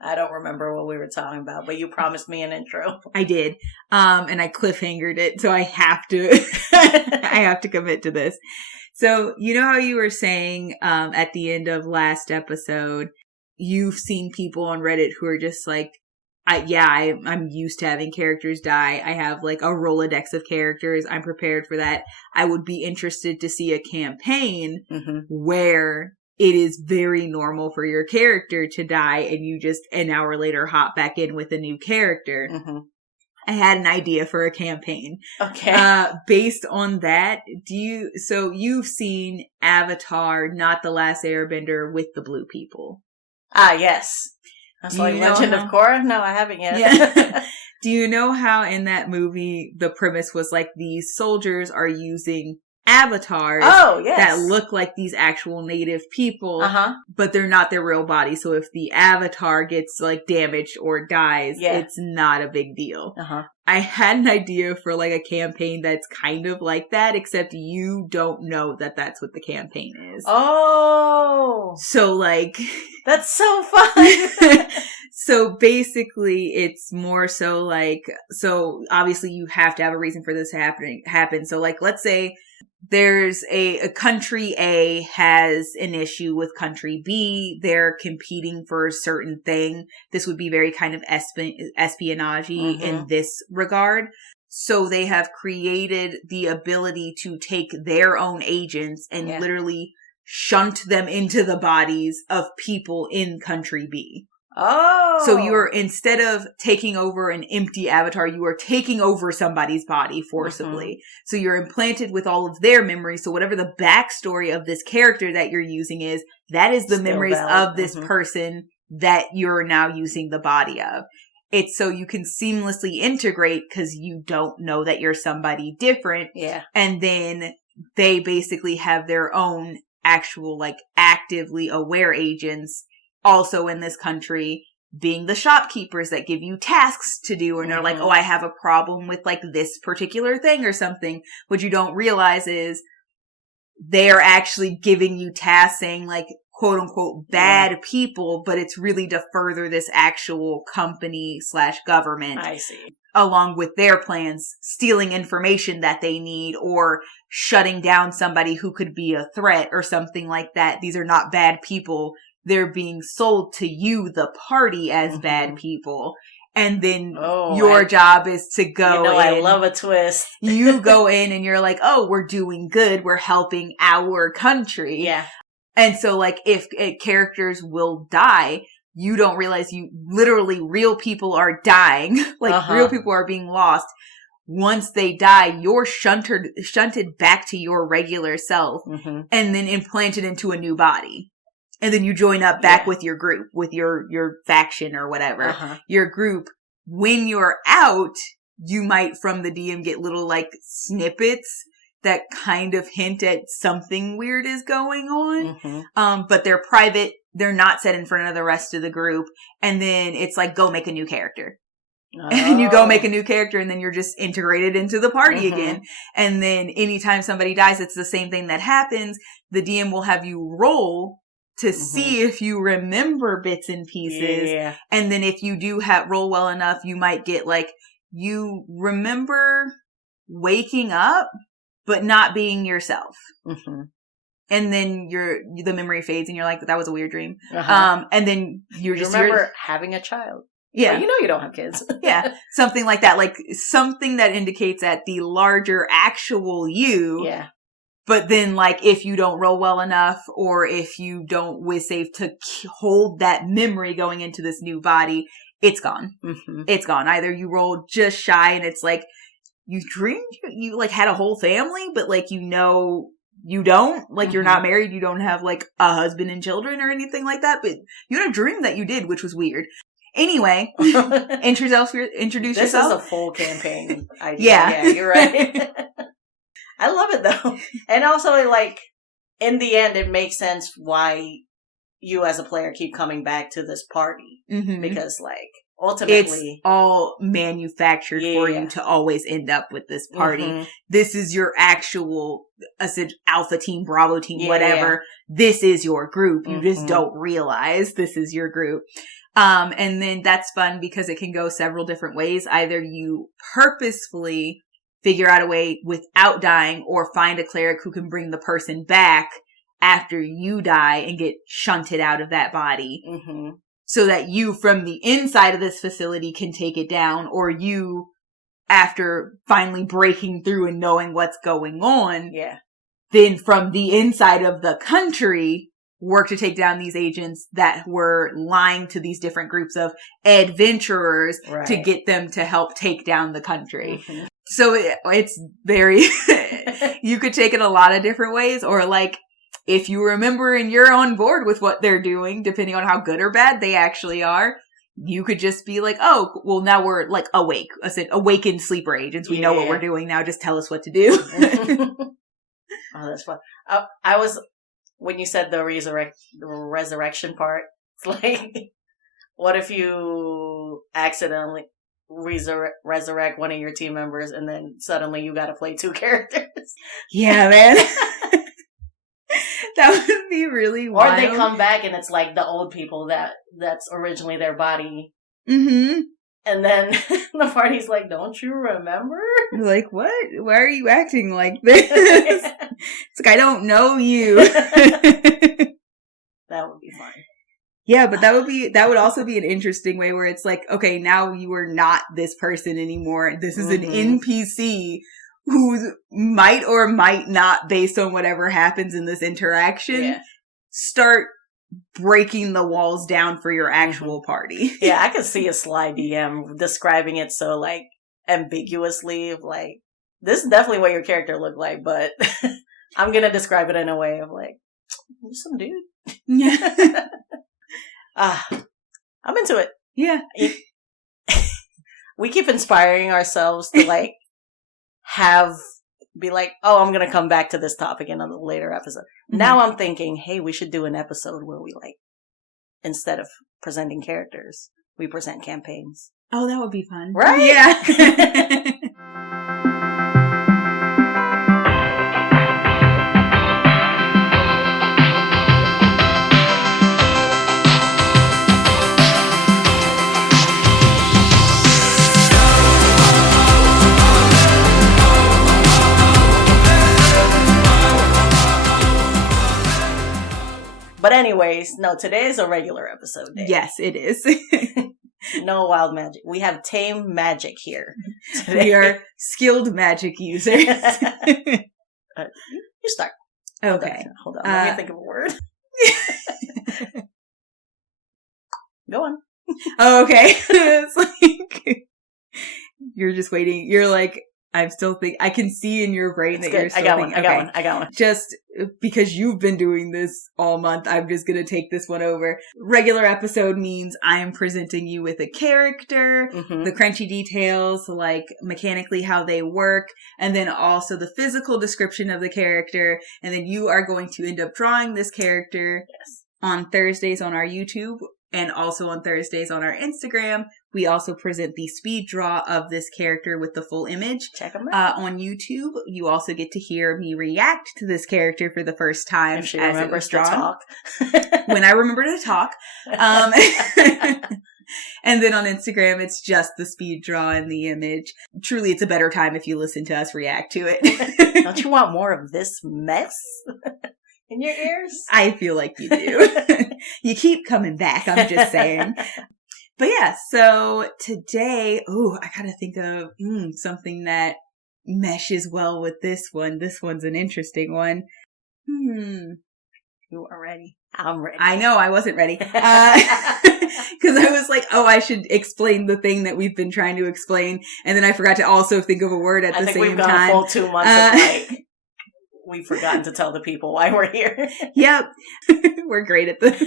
I don't remember what we were talking about, but you promised me an intro. I did. And I cliffhangered it, so I have to I have to commit to this. So, you know how you were saying at the end of last episode, you've seen people on Reddit who are just like, I'm used to having characters die. I have like a Rolodex of characters. I'm prepared for that. I would be interested to see a campaign where it is very normal for your character to die and you just an hour later hop back in with a new character. I had an idea for a campaign. Okay. Based on that, so you've seen Avatar, Not the Last Airbender with the blue people. Ah, yes. That's like Legend of Korra? No, I haven't yet. Yeah. Do you know how in that movie the premise was like these soldiers are using avatars that look like these actual native people, but they're not their real body. So if the avatar gets like damaged or dies, it's not a big deal. I had an idea for like a campaign that's kind of like that, except you don't know that that's what the campaign is. Oh. So like... That's so fun! So basically it's more so like, so obviously you have to have a reason for this to happen. So like, let's say there's a country A has an issue with country B. They're competing for a certain thing. This would be very kind of espionage-y in this regard. So they have created the ability to take their own agents and literally shunt them into the bodies of people in country B. Oh. So you're, instead of taking over an empty avatar, you are taking over somebody's body forcibly. So you're implanted with all of their memories. So whatever the backstory of this character that you're using is, that is the memories of this person that you're now using the body of. It's so you can seamlessly integrate because you don't know that you're somebody different. Yeah. And then they basically have their own actual, like, actively aware agents also in this country, being the shopkeepers that give you tasks to do. And they're like, oh, I have a problem with like this particular thing or something. What you don't realize is they're actually giving you tasks saying like, quote unquote, bad people, but it's really to further this actual company / government. I see. Along with their plans, stealing information that they need or shutting down somebody who could be a threat or something like that. These are not bad people. They're being sold to you, the party, as bad people. And then your job is to go in. I love a twist. You go in and you're like, oh, we're doing good. We're helping our country. Yeah. And so, like, if characters will die, you don't realize literally real people are dying. Like, real people are being lost. Once they die, you're shunted back to your regular self and then implanted into a new body. And then you join up back with your group, with your faction or whatever. Your group. When you're out, you might from the DM get little like snippets that kind of hint at something weird is going on. But they're private. They're not set in front of the rest of the group. And then it's like, go make a new character. And you go make a new character and then you're just integrated into the party again. And then anytime somebody dies, it's the same thing that happens. The DM will have you roll to see if you remember bits and pieces. Yeah. And then if you do roll well enough, you might get like, you remember waking up, but not being yourself. And then the memory fades and you're like, that was a weird dream. And then you remember having a child. Yeah. Well, you know you don't have kids. Yeah. Something like that. Like something that indicates that the larger actual you. Yeah. But then, like, if you don't roll well enough, or if you don't whiz save to hold that memory going into this new body, it's gone. It's gone. Either you roll just shy and it's like, you dreamed you like had a whole family, but like, you know, you don't, like, you're not married, you don't have like a husband and children or anything like that, but you had a dream that you did, which was weird. Anyway, introduce yourself. This is a full campaign idea. Yeah, you're right. I love it though. And also, like, in the end, it makes sense why you as a player keep coming back to this party. Because, like, ultimately, it's all manufactured for you to always end up with this party. This is your actual alpha team, Bravo team, whatever. This is your group. You just don't realize this is your group. And then that's fun because it can go several different ways. Either you purposefully figure out a way without dying, or find a cleric who can bring the person back after you die and get shunted out of that body. Mm-hmm. So that you from the inside of this facility can take it down, or you, after finally breaking through and knowing what's going on, then from the inside of the country, work to take down these agents that were lying to these different groups of adventurers to get them to help take down the country. Mm-hmm. So it's very, you could take it a lot of different ways, or like, if you remember and you're on board with what they're doing, depending on how good or bad they actually are, you could just be like, oh, well, now we're like awake. I said awakened sleeper agents. We know what we're doing now. Just tell us what to do. Oh, that's fun. I was, when you said the resurrection part, it's like, what if you accidentally resurrect one of your team members and then suddenly you got to play 2 characters? Yeah, man. That would be really wild. Or they come back and it's like the old people that's originally their body. Mm-hmm. And then the party's like, don't you remember? Like, what? Why are you acting like this? It's like, I don't know you. That would be fun. Yeah, but that would also be an interesting way where it's like, okay, now you are not this person anymore. This is an NPC who might or might not, based on whatever happens in this interaction, start breaking the walls down for your actual party. Yeah, I could see a sly DM describing it so, like, ambiguously, of like, this is definitely what your character looked like, but I'm gonna describe it in a way of like, you're some dude. Yeah. I'm into it. Yeah. We keep inspiring ourselves to, like, be like, oh, I'm going to come back to this topic in a later episode. Mm-hmm. Now I'm thinking, hey, we should do an episode where we, like, instead of presenting characters, we present campaigns. Oh, that would be fun. Right? Yeah. But anyways, no, today is a regular episode day. Yes, it is. No wild magic. We have tame magic here today. We are skilled magic users. You start. Okay. Hold on. Let me think of a word. Go on. Oh, okay. It's like, you're just waiting. You're like, I'm still thinking. I can see in your brain that you're still thinking. I got one. Just because you've been doing this all month, I'm just going to take this one over. Regular episode means I am presenting you with a character, the crunchy details, like mechanically how they work, and then also the physical description of the character. And then you are going to end up drawing this character on Thursdays on our YouTube. And also on Thursdays on our Instagram, we also present the speed draw of this character with the full image. Check them out. On YouTube, you also get to hear me react to this character for the first time. If she remembers to talk. When I remember to talk. And then on Instagram, it's just the speed draw and the image. Truly, it's a better time if you listen to us react to it. Don't you want more of this mess in your ears? I feel like you do. You keep coming back, I'm just saying. But yeah, so today, I gotta think of something that meshes well with this one. This one's an interesting one. You are ready. I'm ready. I know, I wasn't ready. Because I was like, I should explain the thing that we've been trying to explain. And then I forgot to also think of a word at the same time. I think we've gone a full 2 months of like, we've forgotten to tell the people why we're here. Yep. We're great at this.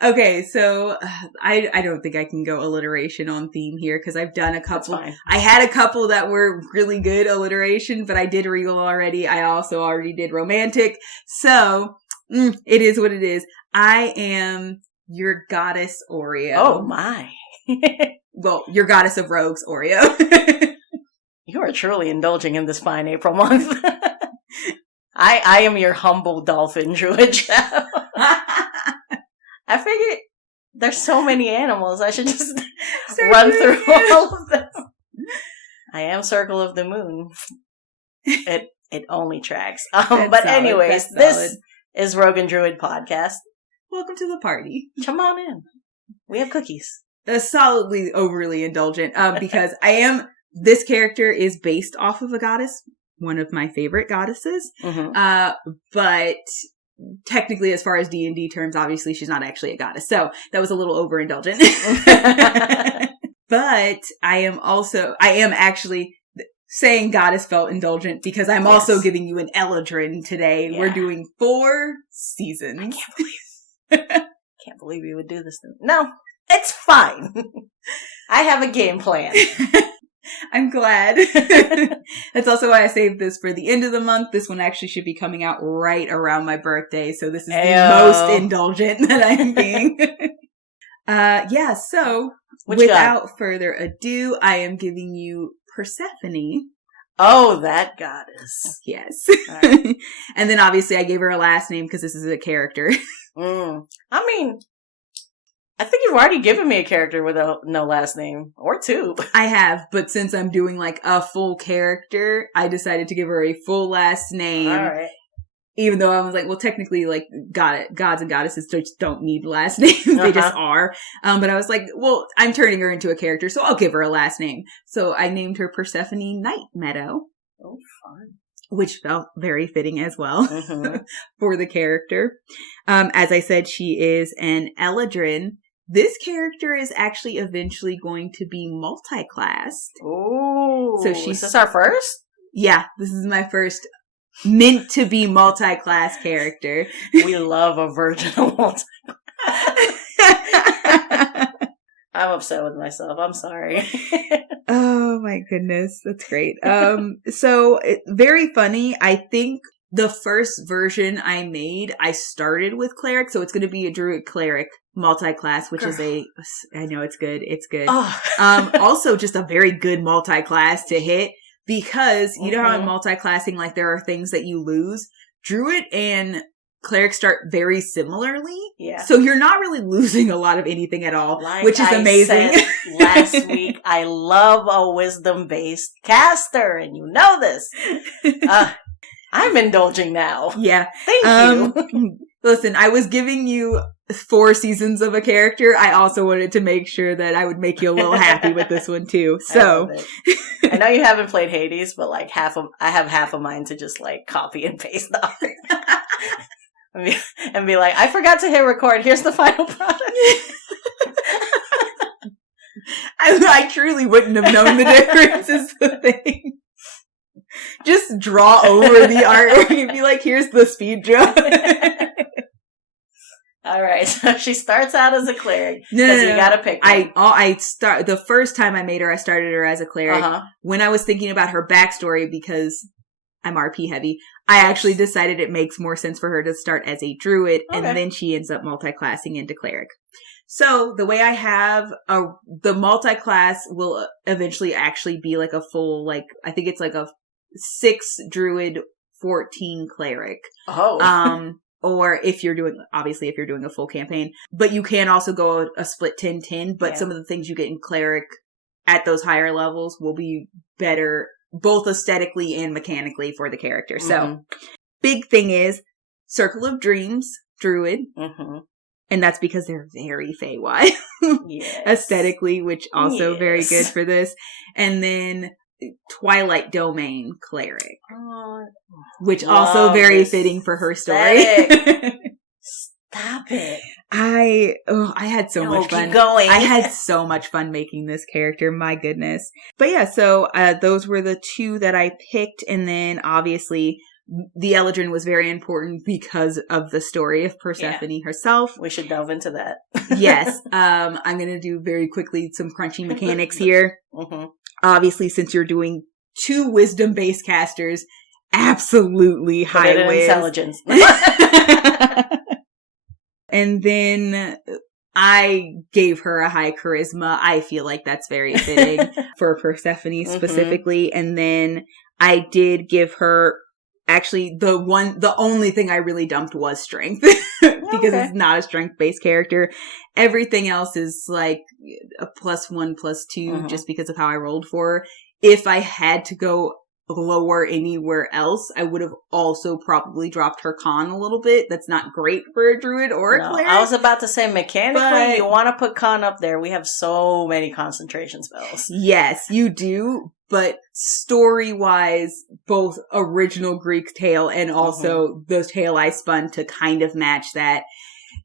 Okay, so I don't think I can go alliteration on theme here because I've done a couple. That's fine. I had a couple that were really good alliteration, but I did regal already. I also already did romantic. So it is what it is. I am your goddess Oreo. Oh my. Well, your goddess of rogues Oreo. You are truly indulging in this fine April month. I am your humble dolphin druid. I figured There's so many animals. I should just run through all of them. I am Circle of the Moon. It only tracks. But anyways, this is Rogue and Druid Podcast. Welcome to the party. Come on in. We have cookies. That's solidly overly indulgent. Because this character is based off of a goddess, one of my favorite goddesses. Mm-hmm. But technically, as far as D&D terms, obviously she's not actually a goddess. So that was a little overindulgent. But I am actually saying goddess felt indulgent because I'm also giving you an Eladrin today. Yeah. We're doing 4 seasons. I can't believe you would do this to me. No, it's fine. I have a game plan. I'm glad. That's also why I saved this for the end of the month. This one actually should be coming out right around my birthday. So this is the most indulgent that I am being. So without further ado, I am giving you Persephone. Oh, that goddess. Yes. Right. And then obviously I gave her a last name because this is a character. I mean, I think you've already given me a character with no last name. Or 2. I have, but since I'm doing like a full character, I decided to give her a full last name. All right. Even though I was like, well, technically, like, gods and goddesses just don't need last names. They just are. But I was like, well, I'm turning her into a character, so I'll give her a last name. So I named her Persephone Nightmeadow. Oh, fun. Which felt very fitting as well for the character. As I said, she is an Eladrin. This character is actually eventually going to be multiclassed. Oh, so is this our first? Yeah, this is my first meant to be multi-class character. We love a virginal multi-class. I'm upset with myself. I'm sorry. Oh my goodness. That's great. So very funny. I think the first version I made, I started with Cleric. So it's going to be a Druid Cleric multi-class, which is I know it's good. It's good. Oh. Also just a very good multi-class to hit. Because you know how in multi-classing, like, there are things that you lose? Druid and Cleric start very similarly. Yeah. So you're not really losing a lot of anything at all, which is amazing. Said last week, I love a wisdom-based caster, and you know this. I'm indulging now. Yeah. Thank you. Listen, I was giving you 4 seasons of a character. I also wanted to make sure that I would make you a little happy with this one too. So I know you haven't played Hades, but like I have half of mine to just like copy and paste the art. and be like, I forgot to hit record. Here's the final product. I truly wouldn't have known the difference is the thing. Just draw over the artwork and be like, here's the speed jump. All right, so she starts out as a cleric because you gotta pick one. The first time I made her, I started her as a cleric. When I was thinking about her backstory, because I'm RP heavy, I actually decided it makes more sense for her to start as a druid, and then she ends up multi-classing into cleric. So the way I have the multi-class will eventually actually be like a full, like, I think it's like a 6 druid, 14 cleric. Or if you're doing a full campaign. But you can also go a split 10-10, but some of the things you get in cleric at those higher levels will be better, both aesthetically and mechanically for the character. So, big thing is Circle of Dreams, Druid. And that's because they're very Feywild aesthetically, which also very good for this. And then Twilight Domain Cleric, which also very fitting for her story. Stop it! I had so much fun. Keep going. I had so much fun making this character. My goodness. But yeah, so those were the 2 that I picked, and then obviously the Eladrin was very important because of the story of Persephone herself. We should delve into that. Yes. I'm going to do very quickly some crunchy mechanics here. Obviously, since you're doing 2 wisdom-based casters, absolutely high whiz. Intelligence. And then I gave her a high charisma. I feel like that's very fitting for Persephone specifically. And then I did give her actually the only thing I really dumped was strength because it's not a strength-based character. Everything else is like a +1, +2 just because of how I rolled for her. If I had to go lower anywhere else, I would have also probably dropped her con a little bit. That's not great for a druid or a cleric. I was about to say, mechanically, you want to put con up there. We have so many concentration spells. Yes, you do. But story-wise, both original Greek tale and also the tale I spun to kind of match that,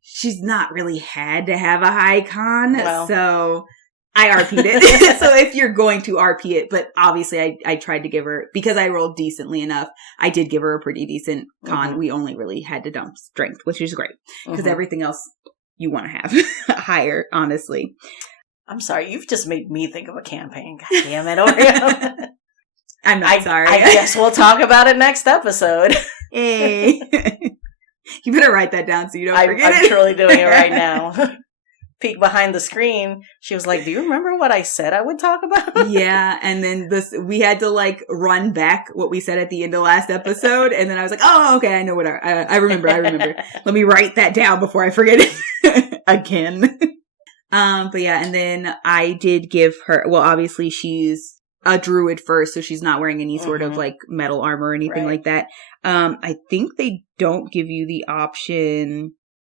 she's not really had to have a high con. So I RP'd it. So if you're going to RP it, but obviously I tried to give her, because I rolled decently enough, I did give her a pretty decent con. We only really had to dump strength, which is great. Because everything else you want to have higher, honestly. I'm sorry, you've just made me think of a campaign. God damn it, Oreo. I'm not sorry. I guess we'll talk about it next episode. Hey. You better write that down so you don't forget it. I'm truly doing it right now. Peek behind the screen. She was like, do you remember what I said I would talk about? Yeah, and then we had to like run back what we said at the end of last episode, and then I was like, oh, okay, I know what I remember. Let me write that down before I forget it again. But yeah, and then I did give her, well, obviously she's a druid first, so she's not wearing any sort of like metal armor or anything like that. I think they don't give you the option.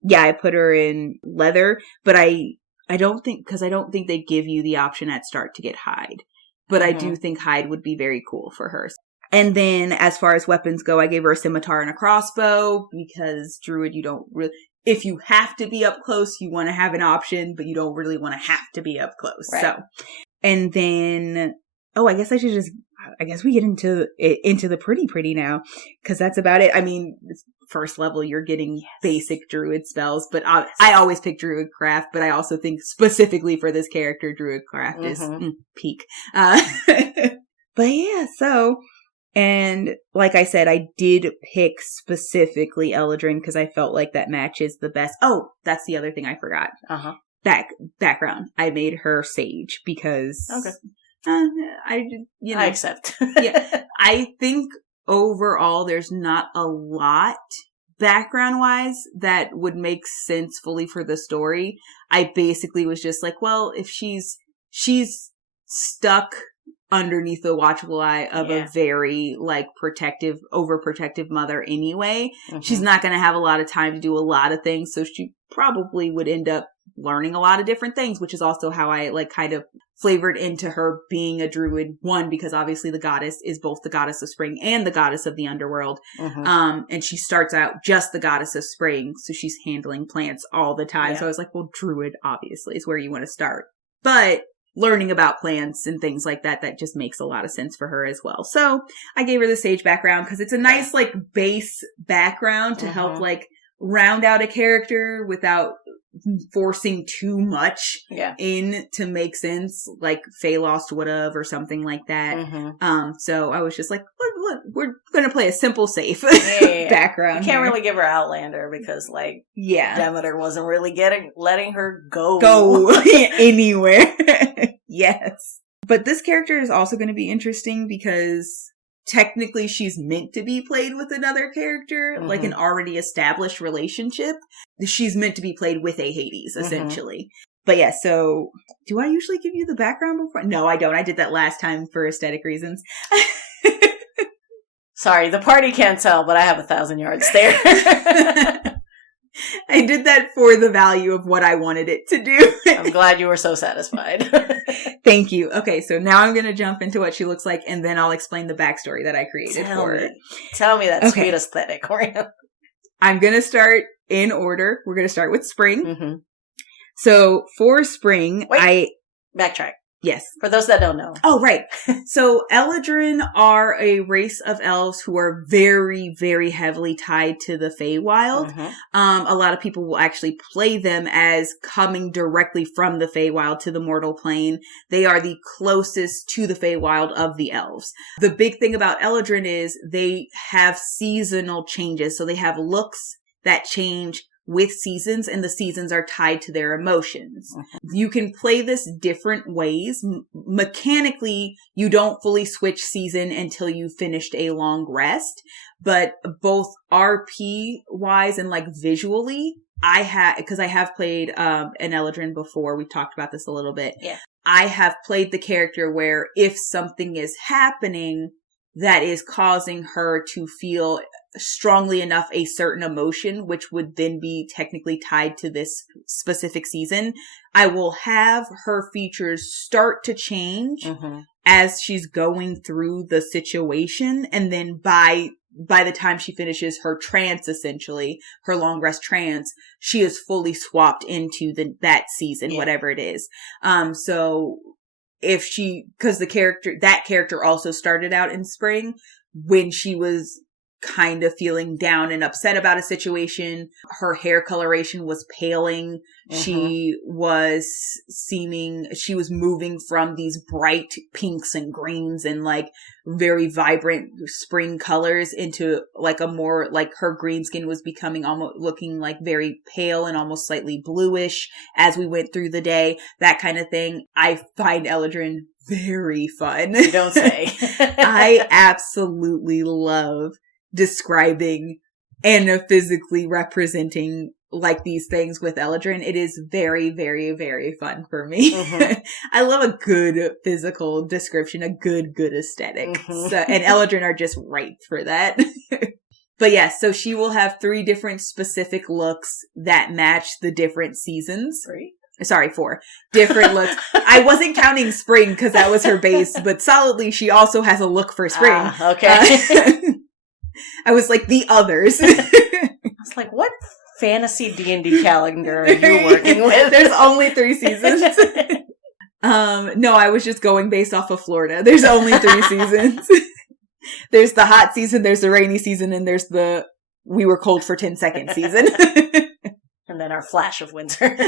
Yeah, I put her in leather, but I don't think they give you the option at start to get hide. But I do think hide would be very cool for her. And then as far as weapons go, I gave her a scimitar and a crossbow because druid, you don't really, if you have to be up close, you want to have an option, but you don't really want to have to be up close. Right. So, and then, I guess we get into the pretty now, because that's about it. I mean, first level, you're getting basic druid spells, but I always pick druid craft, but I also think specifically for this character, druid craft is peak. But yeah, so, and like I said, I did pick specifically Eladrin because I felt like that matches the best. Oh, that's the other thing I forgot. Background. I made her sage because I accept. Yeah, I think overall there's not a lot background wise that would make sense fully for the story. I basically was just like, well, if she's stuck underneath the watchful eye of a very like overprotective mother anyway, she's not going to have a lot of time to do a lot of things, so she probably would end up learning a lot of different things, which is also how I like kind of flavored into her being a druid. One, because obviously the goddess is both the goddess of spring and the goddess of the underworld. And she starts out just the goddess of spring, so she's handling plants all the time. So I was like, well, druid obviously is where you want to start, but learning about plants and things like that just makes a lot of sense for her as well. So I gave her the sage background because it's a nice like base background to help like round out a character without forcing too much in to make sense, like Faye Lost would have or something like that. So I was just like, look, we're gonna play a simple, safe background. You can't really give her Outlander because like Demeter wasn't really letting her go anywhere. Yes, but this character is also going to be interesting because technically she's meant to be played with another character, like an already established relationship. She's meant to be played with a Hades, essentially. But yeah, so do I usually give you the background before? No, I don't. I did that last time for aesthetic reasons. Sorry, the party can't tell, but I have 1,000 yards there. I did that for the value of what I wanted it to do. I'm glad you were so satisfied. Thank you. Okay, so now I'm going to jump into what she looks like, and then I'll explain the backstory that I created for her. Tell me that sweet aesthetic. I'm going to start in order. We're going to start with spring. So for spring, backtrack. Yes. For those that don't know. Oh, right. So Eladrin are a race of elves who are very, very heavily tied to the Feywild. A lot of people will actually play them as coming directly from the Feywild to the mortal plane. They are the closest to the Feywild of the elves. The big thing about Eladrin is they have seasonal changes. So they have looks that change with seasons, and the seasons are tied to their emotions. You can play this different ways. Mechanically, you don't fully switch season until you've finished a long rest, but both RP wise and like visually, because I have played an Eladrin before. We talked about this a little bit. Yeah. I have played the character where if something is happening that is causing her to feel strongly enough a certain emotion, which would then be technically tied to this specific season, I will have her features start to change as she's going through the situation. And then by the time she finishes her trance, essentially, her long rest trance, she is fully swapped into that season, whatever it is. So if because that character also started out in spring when she was kind of feeling down and upset about a situation. Her hair coloration was paling. She was moving from these bright pinks and greens and like very vibrant spring colors into like a more like her green skin was becoming almost looking like very pale and almost slightly bluish as we went through the day, that kind of thing. I find Eladrin very fun. You don't say. I absolutely love describing and physically representing like these things with Eladrin. It is very, very, very fun for me. I love a good physical description, a good aesthetic. So, and Eladrin are just right for that. But yeah, so she will have 3 different specific looks that match the different seasons. 4 different looks. I wasn't counting spring because that was her base, but solidly she also has a look for spring. Okay. I was like, the others. I was like, what fantasy D&D calendar are you working with? There's only 3 seasons. No, I was just going based off of Florida. There's only 3 seasons. There's the hot season, there's the rainy season, and there's the we were cold for 10 seconds season. And then our flash of winter.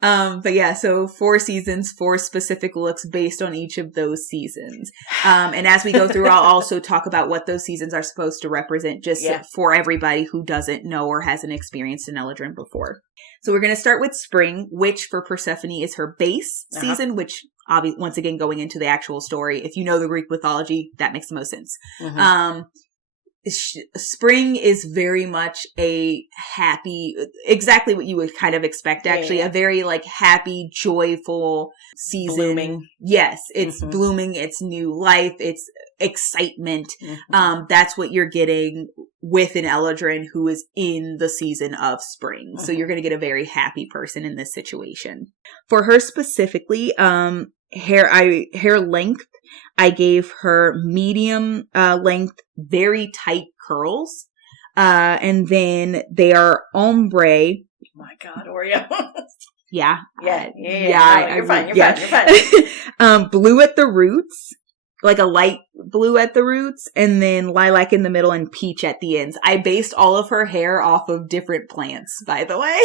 But yeah, so 4 seasons, 4 specific looks based on each of those seasons. And as we go through, I'll also talk about what those seasons are supposed to represent, just for everybody who doesn't know or hasn't experienced an Eladrin before. So we're going to start with spring, which for Persephone is her base season, which once again, going into the actual story, if you know the Greek mythology, that makes the most sense. Spring is very much a happy, exactly what you would kind of expect, actually. A very like happy, joyful season. Blooming. Yes, it's blooming, it's new life, it's excitement. That's what you're getting with an Eladrin who is in the season of spring. So you're going to get a very happy person in this situation. For her specifically, hair length, I gave her medium length, very tight curls. And then they are ombre. Oh my God, Oreo. Yeah. Yeah. No, you're fine. You're fine. Blue at the roots, like a light blue at the roots, and then lilac in the middle and peach at the ends. I based all of her hair off of different plants, by the way.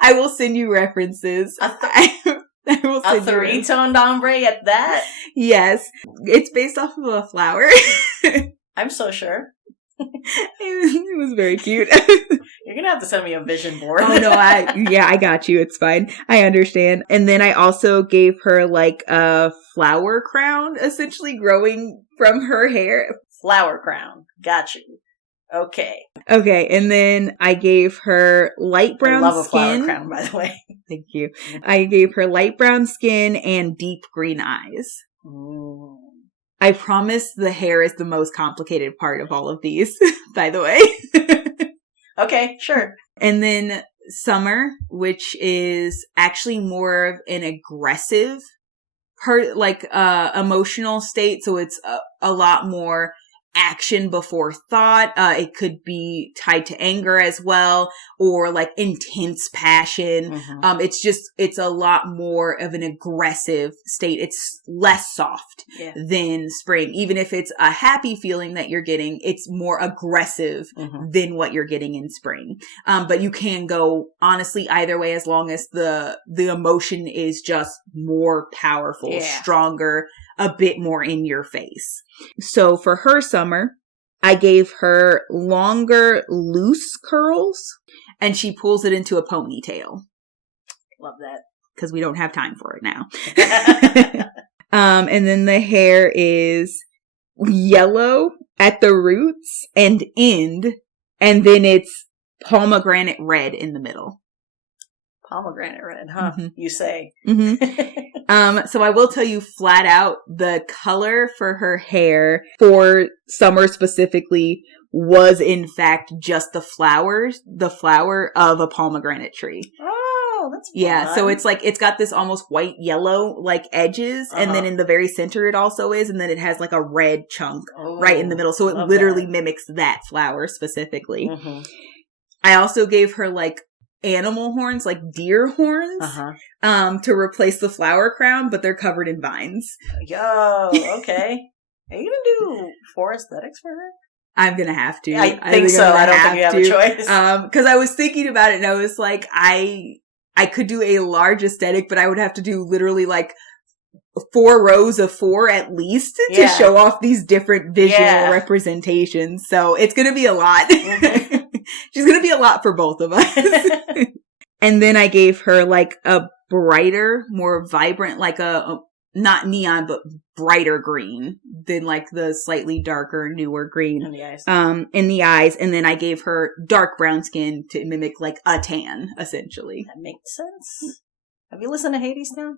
I will send you references. I will a 3-toned ombre at that? Yes. It's based off of a flower. I'm so sure. It was very cute. You're going to have to send me a vision board. Oh, no, I got you. It's fine. I understand. And then I also gave her like a flower crown essentially growing from her hair. Flower crown. Got you. Okay. And then I gave her light brown skin. I love a flower crown, by the way. Thank you. I gave her light brown skin and deep green eyes. Ooh. I promise the hair is the most complicated part of all of these, by the way. Okay, sure. And then summer, which is actually more of an aggressive, emotional state. So it's a lot more action before thought. It could be tied to anger as well, or like intense passion. It's a lot more of an aggressive state. It's less soft than spring. Even if it's a happy feeling that you're getting, it's more aggressive than what you're getting in spring. But you can go honestly either way, as long as the emotion is just more powerful, stronger, a bit more in your face. So for her summer, I gave her longer, loose curls. and she pulls it into a ponytail. Love that. Because we don't have time for it now. And then the hair is yellow at the roots and end, and then it's pomegranate red in the middle. Pomegranate red, huh? Mm-hmm. You say. Mm-hmm. So I will tell you flat out, the color for her hair for summer specifically was in fact just the flower of a pomegranate tree. Oh, that's fun. Yeah, so it's like, it's got this almost white yellow like edges, and then in the very center it also is, and then it has like a red chunk right in the middle. So it literally mimics that flower specifically. Mm-hmm. I also gave her like animal horns, like deer horns, to replace the flower crown, but they're covered in vines. Yo, okay. Are you gonna do for aesthetics for her? I'm gonna have to. I think so. I don't think you have a choice. Because I was thinking about it, and I was like, I could do a large aesthetic, but I would have to do literally like 4 rows of 4 at least to show off these different visual representations. So it's gonna be a lot. She's gonna be a lot for both of us. And then I gave her like a brighter, more vibrant, like a not neon, but brighter green than like the slightly darker, newer green. In the eyes. In the eyes. And then I gave her dark brown skin to mimic like a tan, essentially. That makes sense. Have you listened to Hades now?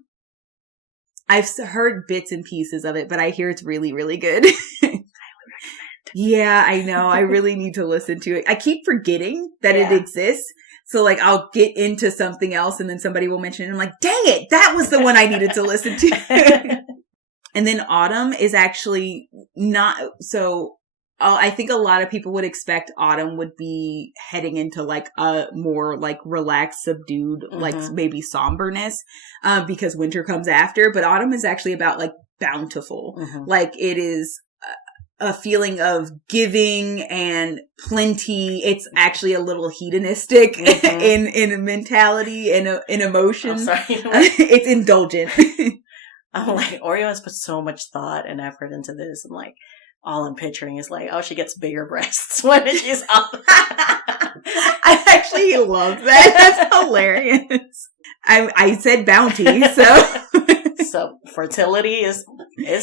I've heard bits and pieces of it, but I hear it's really, really good. Yeah, I know. I really need to listen to it. I keep forgetting that it exists. So like I'll get into something else and then somebody will mention it. And I'm like, dang it, that was the one I needed to listen to. And then Autumn is actually not, so I think a lot of people would expect Autumn would be heading into like a more like relaxed, subdued, like maybe somberness, because winter comes after. But Autumn is actually about like bountiful. Like it is a feeling of giving and plenty. It's actually a little hedonistic in a mentality and in emotion. I'm sorry. It's indulgent. I'm like, Oreo has put so much thought and effort into this. I'm like, all I'm picturing is like, oh, she gets bigger breasts when she's up. I actually love that. That's hilarious. I said bounty, so. So fertility is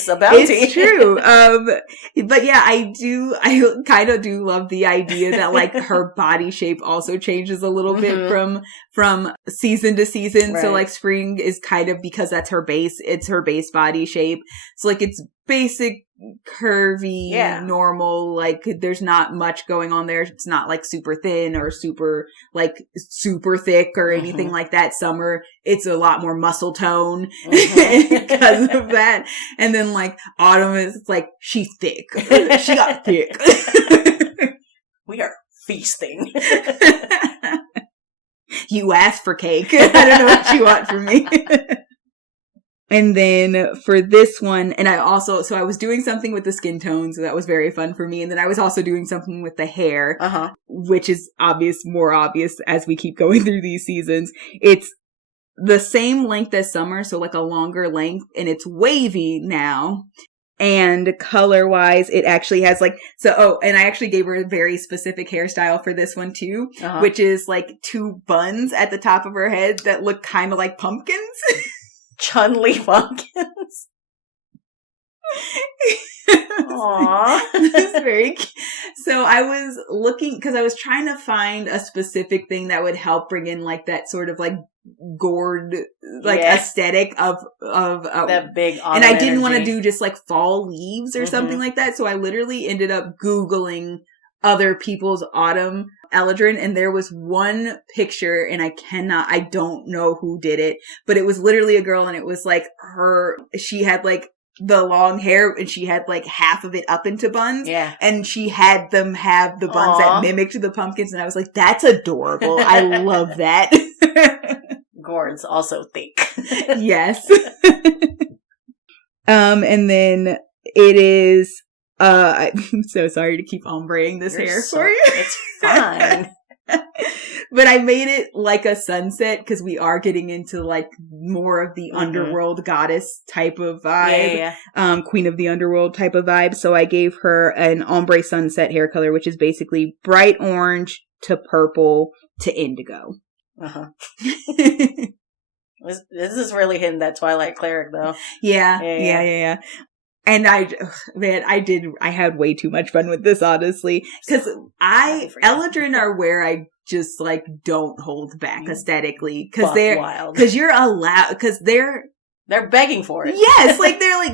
a bounty. It's true. But yeah, I kind of do love the idea that like her body shape also changes a little bit from season to season. Right. So like spring is kind of, because that's her base, it's her base body shape. So like it's basic, curvy, normal, like there's not much going on there. It's not like super thin or super thick or anything like that. Summer, it's a lot more muscle tone because of that. And then like autumn is like, she's thick. She got thick. We are feasting. You asked for cake. I don't know what you want from me. And then for this one, and I was doing something with the skin tone, so that was very fun for me. And then I was also doing something with the hair, which is more obvious as we keep going through these seasons. It's the same length as summer, so like a longer length, and it's wavy now. And color-wise, it actually has like, and I actually gave her a very specific hairstyle for this one too, which is like 2 buns at the top of her head that look kind of like pumpkins. Chun-Li pumpkins. Aww. It's very cute. So I was looking, because I was trying to find a specific thing that would help bring in like that sort of like gourd aesthetic of that big autumn and I didn't want to do just like fall leaves or something like that. So I literally ended up Googling other people's autumn Eladrin, and there was one picture, and I don't know who did it, but it was literally a girl, and it was like she had like the long hair, and she had like half of it up into buns, and she had them have the buns that mimicked the pumpkins, and I was like, that's adorable. I love that. Gourd's also thick. Yes. And then it is I'm so sorry to keep ombreing this hair for you. It's fine. But I made it like a sunset because we are getting into like more of the underworld goddess type of vibe. Queen of the underworld type of vibe. So I gave her an ombre sunset hair color, which is basically bright orange to purple to indigo. Uh-huh. This is really hitting that Twilight Cleric, though. Yeah. And I had way too much fun with this, honestly. Because Eladrin are where I just, like, don't hold back aesthetically. Because you're allowed, because they're begging for it. Yes, like, they're like,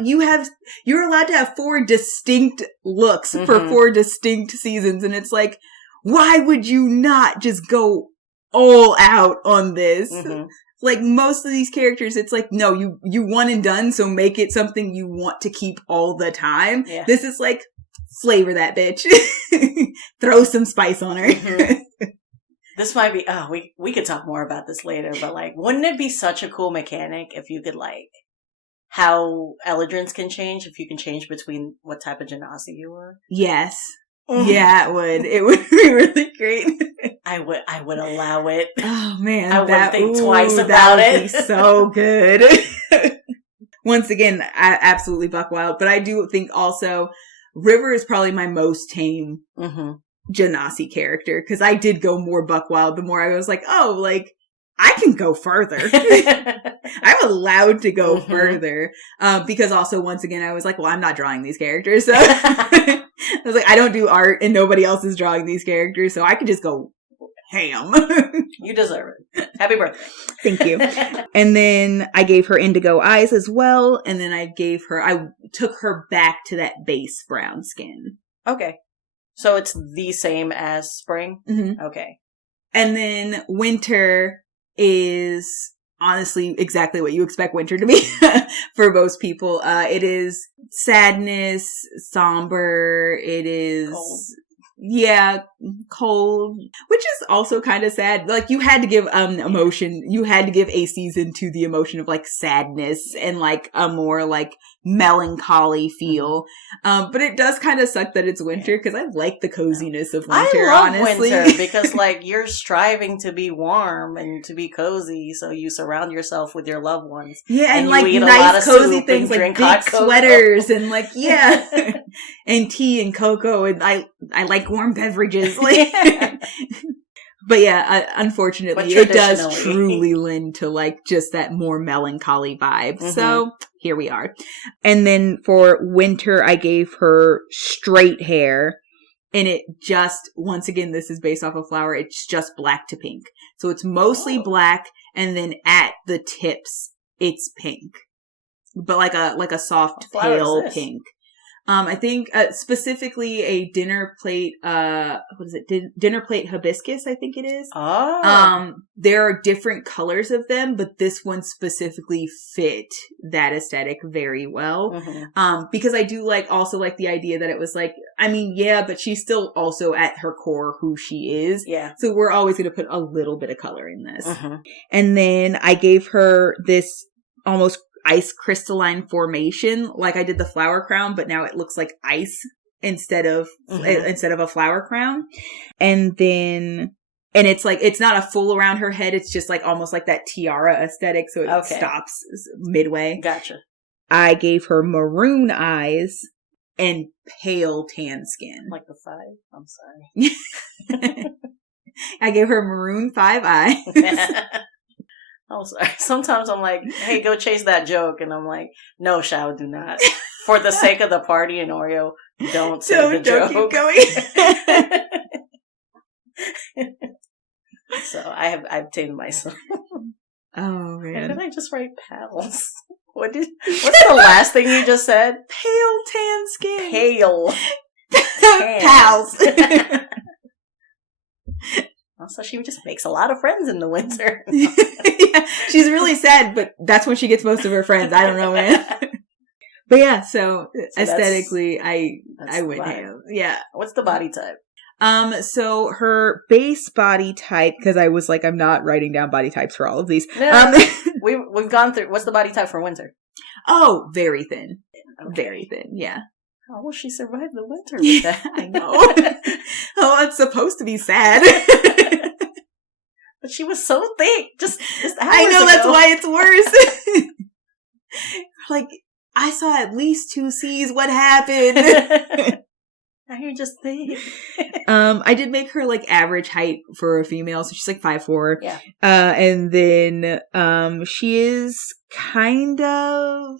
you're allowed to have 4 distinct looks for 4 distinct seasons. And it's like, why would you not just go all out on this? Mm-hmm. Like, most of these characters, it's like, no, you one and done, so make it something you want to keep all the time. Yeah. This is like, flavor that bitch. Throw some spice on her. Mm-hmm. This might be, we could talk more about this later, but, like, wouldn't it be such a cool mechanic if you could, like, how Eladrins can change, if you can change between what type of Genasi you are? Yes. Yeah, it would. It would be really great. I would allow it. Oh man, I wouldn't think twice about it. That would be so good. Once again, I absolutely buck wild, but I do think also River is probably my most tame Genasi character, because I did go more buck wild the more I was like, oh, like, I can go further. I'm allowed to go further. Because also, once again, I was like, well, I'm not drawing these characters. So I was like, I don't do art and nobody else is drawing these characters. So I can just go ham. You deserve it. Happy birthday. Thank you. And then I gave her indigo eyes as well. And then I took her back to that base brown skin. Okay. So it's the same as spring? Mm-hmm. Okay. And then winter is honestly exactly what you expect winter to be for most people. It is sadness, somber. It is cold, which is also kind of sad. Like, you had to give emotion. You had to give a season to the emotion of, like, sadness and, like, a more, like, melancholy feel. But it does kind of suck that it's winter, because I like the coziness of winter. I love honestly. winter because, like, you're striving to be warm and to be cozy, so you surround yourself with your loved ones. Yeah, and like nice cozy things like big sweaters and like and tea and cocoa, and I like warm beverages. Like, but yeah, unfortunately, it does truly lend to like just that more melancholy vibe. Mm-hmm. So here we are. And then for winter, I gave her straight hair. And it just, once again, this is based off a flower. It's just black to pink. So it's mostly black, and then at the tips, it's pink. But like a soft, pale pink. I think, specifically a dinner plate, dinner plate hibiscus, I think it is. Oh. There are different colors of them, but this one specifically fit that aesthetic very well. Mm-hmm. Because I do also like the idea that it was like, I mean, yeah, but she's still also at her core who she is. Yeah. So we're always going to put a little bit of color in this. Mm-hmm. And then I gave her this almost ice crystalline formation, like I did the flower crown, but now it looks like ice instead of a flower crown. And then, and it's like, it's not a full around her head. It's just like almost like that tiara aesthetic. So it stops midway. Gotcha. I gave her maroon eyes and pale tan skin. Like the 5? I'm sorry. I gave her maroon 5 eyes. I'm sorry. Sometimes I'm like, hey, go chase that joke. And I'm like, no, Shao, do not. For the sake of the party and Oreo, don't say the joke. Keep going. So I've tamed myself. Oh, man. Why did I just write pals? What's the last thing you just said? Pale tan skin. Pale. Pals. Also, she just makes a lot of friends in the winter. Yeah, she's really sad, but that's when she gets most of her friends. I don't know, man. But yeah, so aesthetically, I went ham. Yeah. What's the body type? So her base body type, because I was like, I'm not writing down body types for all of these. No, we've gone through. What's the body type for winter? Oh, very thin. Okay. Very thin. Yeah. How will she survive the winter with that? I know. Oh, it's supposed to be sad. But she was so thick. Just I know, that's why it's worse. Like, I saw at least 2 C's. What happened? I just think. I did make her like average height for a female, so she's like 5'4". Yeah. And then she is kind of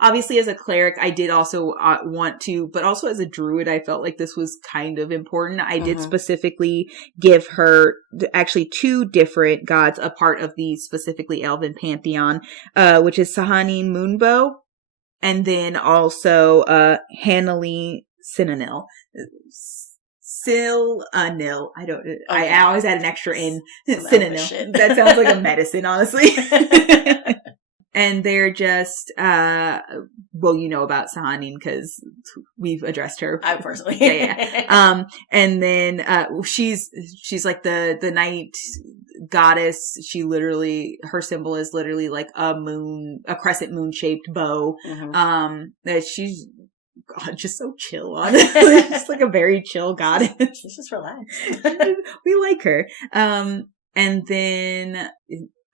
obviously as a cleric, I did also want to, but also as a druid, I felt like this was kind of important. I did specifically give her actually 2 different gods, a part of the specifically elven pantheon, which is Sahanin Moonbow, and then also Hanali Sinanil. Silnil. I always add an extra in. Sinanil. That sounds like a medicine, honestly. And they're just, well, you know about Sahanin because we've addressed her. I personally. Yeah. And then, she's like the night goddess. She literally, her symbol is literally like a crescent moon shaped bow. She's just so chill on it. Just like a very chill goddess. She's just relaxed. We like her. And then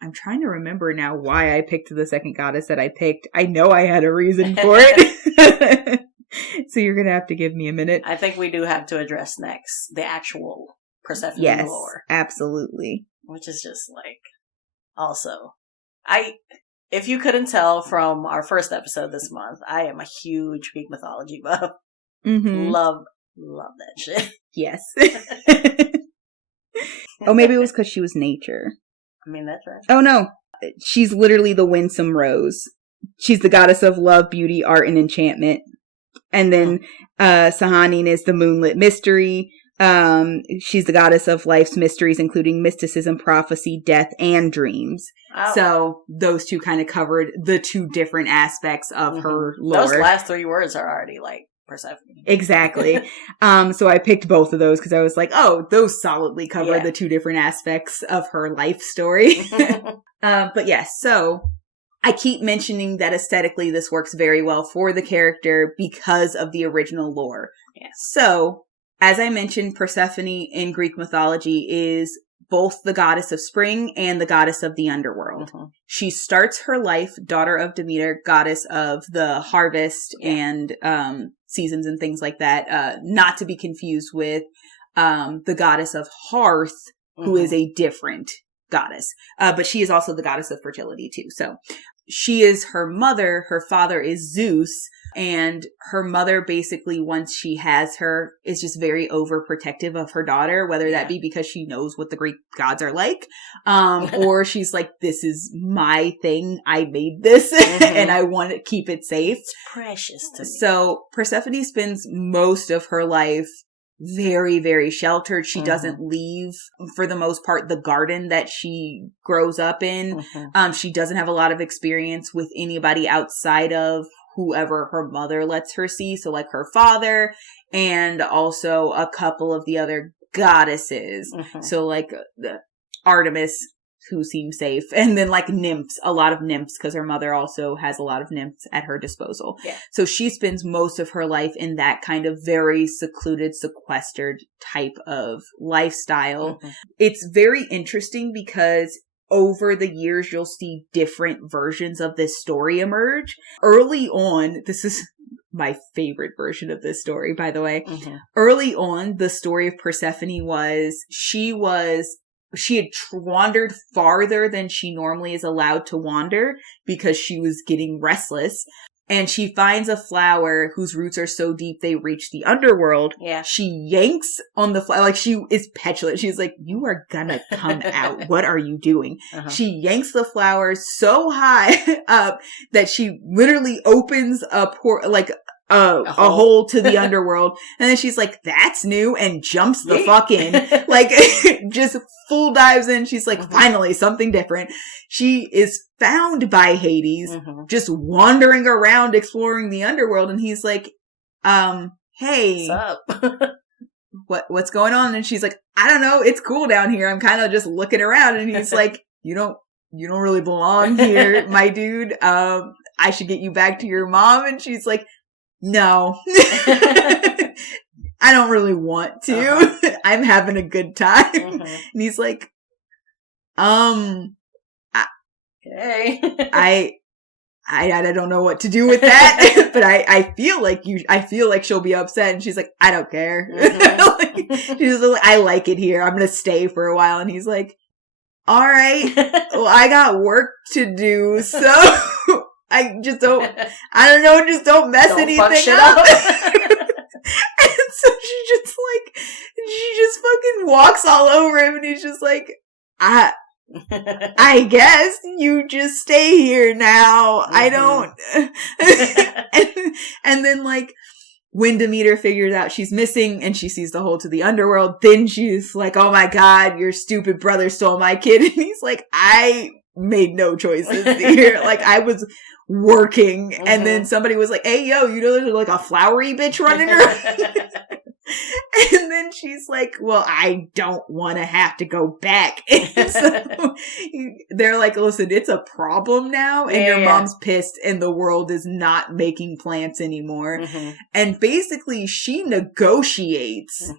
I'm trying to remember now why I picked the second goddess that I picked. I know I had a reason for it. So you're going to have to give me a minute. I think we do have to address next the actual Persephone lore. Absolutely. Which is just like, also, if you couldn't tell from our first episode this month, I am a huge Greek mythology buff. Love that shit. Yes. Oh, maybe it was because she was nature. I mean, that's right. Oh, no. She's literally the winsome rose. She's the goddess of love, beauty, art, and enchantment. And then Sahanin is the moonlit mystery. She's the goddess of life's mysteries, including mysticism, prophecy, death, and dreams. Oh. So those 2 kind of covered the 2 different aspects of her lore. Those last 3 words are already like Persephone. Exactly. So I picked both of those because I was like, oh, those solidly cover the 2 different aspects of her life story. But yes, so I keep mentioning that aesthetically this works very well for the character because of the original lore. Yeah. So, as I mentioned, Persephone in Greek mythology is both the goddess of spring and the goddess of the underworld. She starts her life, daughter of Demeter, goddess of the harvest and seasons and things like that, not to be confused with the goddess of hearth, who is a different goddess. But she is also the goddess of fertility too. So she is her mother. Her father is Zeus. And her mother basically, once she has her, is just very overprotective of her daughter, whether that be because she knows what the Greek gods are like, or she's like, this is my thing. I made this and I want to keep it safe. It's precious to me. So Persephone spends most of her life very, very sheltered. She doesn't leave, for the most part, the garden that she grows up in. She doesn't have a lot of experience with anybody outside of whoever her mother lets her see. So like her father and also a couple of the other goddesses. So like Artemis, who seems safe. And then like nymphs, a lot of nymphs, because her mother also has a lot of nymphs at her disposal. Yeah. So she spends most of her life in that kind of very secluded, sequestered type of lifestyle. It's very interesting because over the years, you'll see different versions of this story emerge. Early on, this is my favorite version of this story, by the way. Early on, the story of Persephone was she had wandered farther than she normally is allowed to wander because she was getting restless. And she finds a flower whose roots are so deep they reach the underworld. Yeah. She yanks on the flower. Like, she is petulant. She's like, you are gonna come out. What are you doing? She yanks the flower so high up that she literally opens a hole to the underworld. And then she's like, that's new, and jumps the fuck in. Like, just full dives in. She's like, finally, something different. She is found by Hades, just wandering around exploring the underworld. And he's like, hey, what's up? What's going on? And she's like, I don't know. It's cool down here. I'm kind of just looking around. And he's like, you don't really belong here, my dude. I should get you back to your mom. And she's like, no, I don't really want to. I'm having a good time. And he's like, hey, I don't know what to do with that, but I feel like she'll be upset. And she's like, I don't care. Like, she's like, I like it here. I'm going to stay for a while. And he's like, all right, well, I got work to do. So I just don't mess anything up. And so she just fucking walks all over him. And he's just like, I guess you just stay here now. I don't. and then like when Demeter figures out she's missing and she sees the hole to the underworld, then she's like, oh my God, your stupid brother stole my kid. And he's like, I made no choices here. Like I was working. And then somebody was like, hey, yo, you know, there's like a flowery bitch running around. And then she's like, well, I don't want to have to go back. And so they're like, listen, it's a problem now. And your mom's pissed and the world is not making plants anymore. And basically she negotiates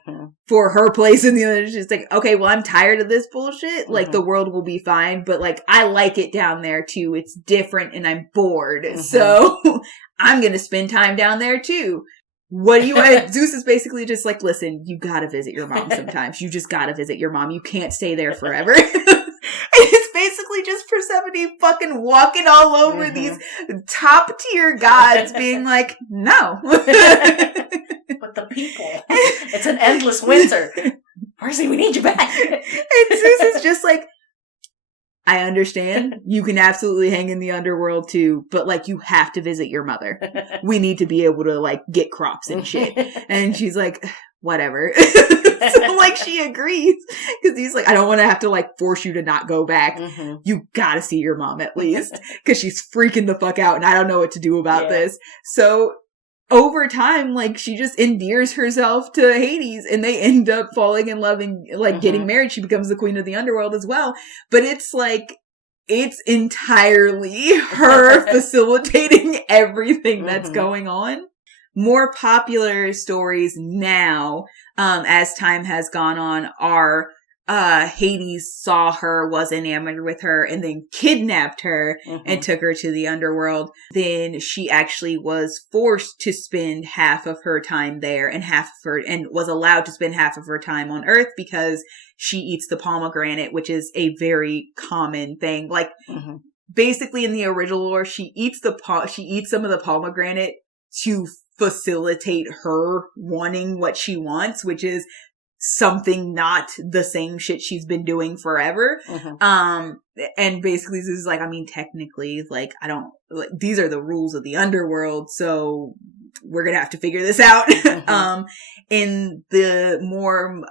for her place in the other. She's like, okay, well, I'm tired of this bullshit. Like the world will be fine. But like, I like it down there too. It's different and I'm bored. So I'm going to spend time down there too. What do you want? Zeus is basically just like, listen, you gotta visit your mom sometimes. You just gotta visit your mom. You can't stay there forever. And it's basically just Persephone fucking walking all over these top tier gods being like, no. But the people. It's an endless winter. Percy, we need you back. And Zeus is just like, I understand. You can absolutely hang in the underworld too, but like you have to visit your mother. We need to be able to like get crops and shit. And she's like, whatever. So like she agrees because he's like, I don't want to have to like force you to not go back. You gotta see your mom at least because she's freaking the fuck out and I don't know what to do about this. So over time, like, she just endears herself to Hades and they end up falling in love and, like, getting married. She becomes the queen of the underworld as well. But it's, like, it's entirely her facilitating everything that's going on. More popular stories now, as time has gone on, are Hades saw her, was enamored with her, and then kidnapped her and took her to the underworld. Then she actually was forced to spend half of her time there and was allowed to spend half of her time on Earth because she eats the pomegranate, which is a very common thing. Like, basically in the original lore, she eats some of the pomegranate to facilitate her wanting what she wants, which is something not the same shit she's been doing forever. And basically this is like, I mean, technically, like, I don't, like, these are the rules of the underworld, so we're gonna have to figure this out. In the more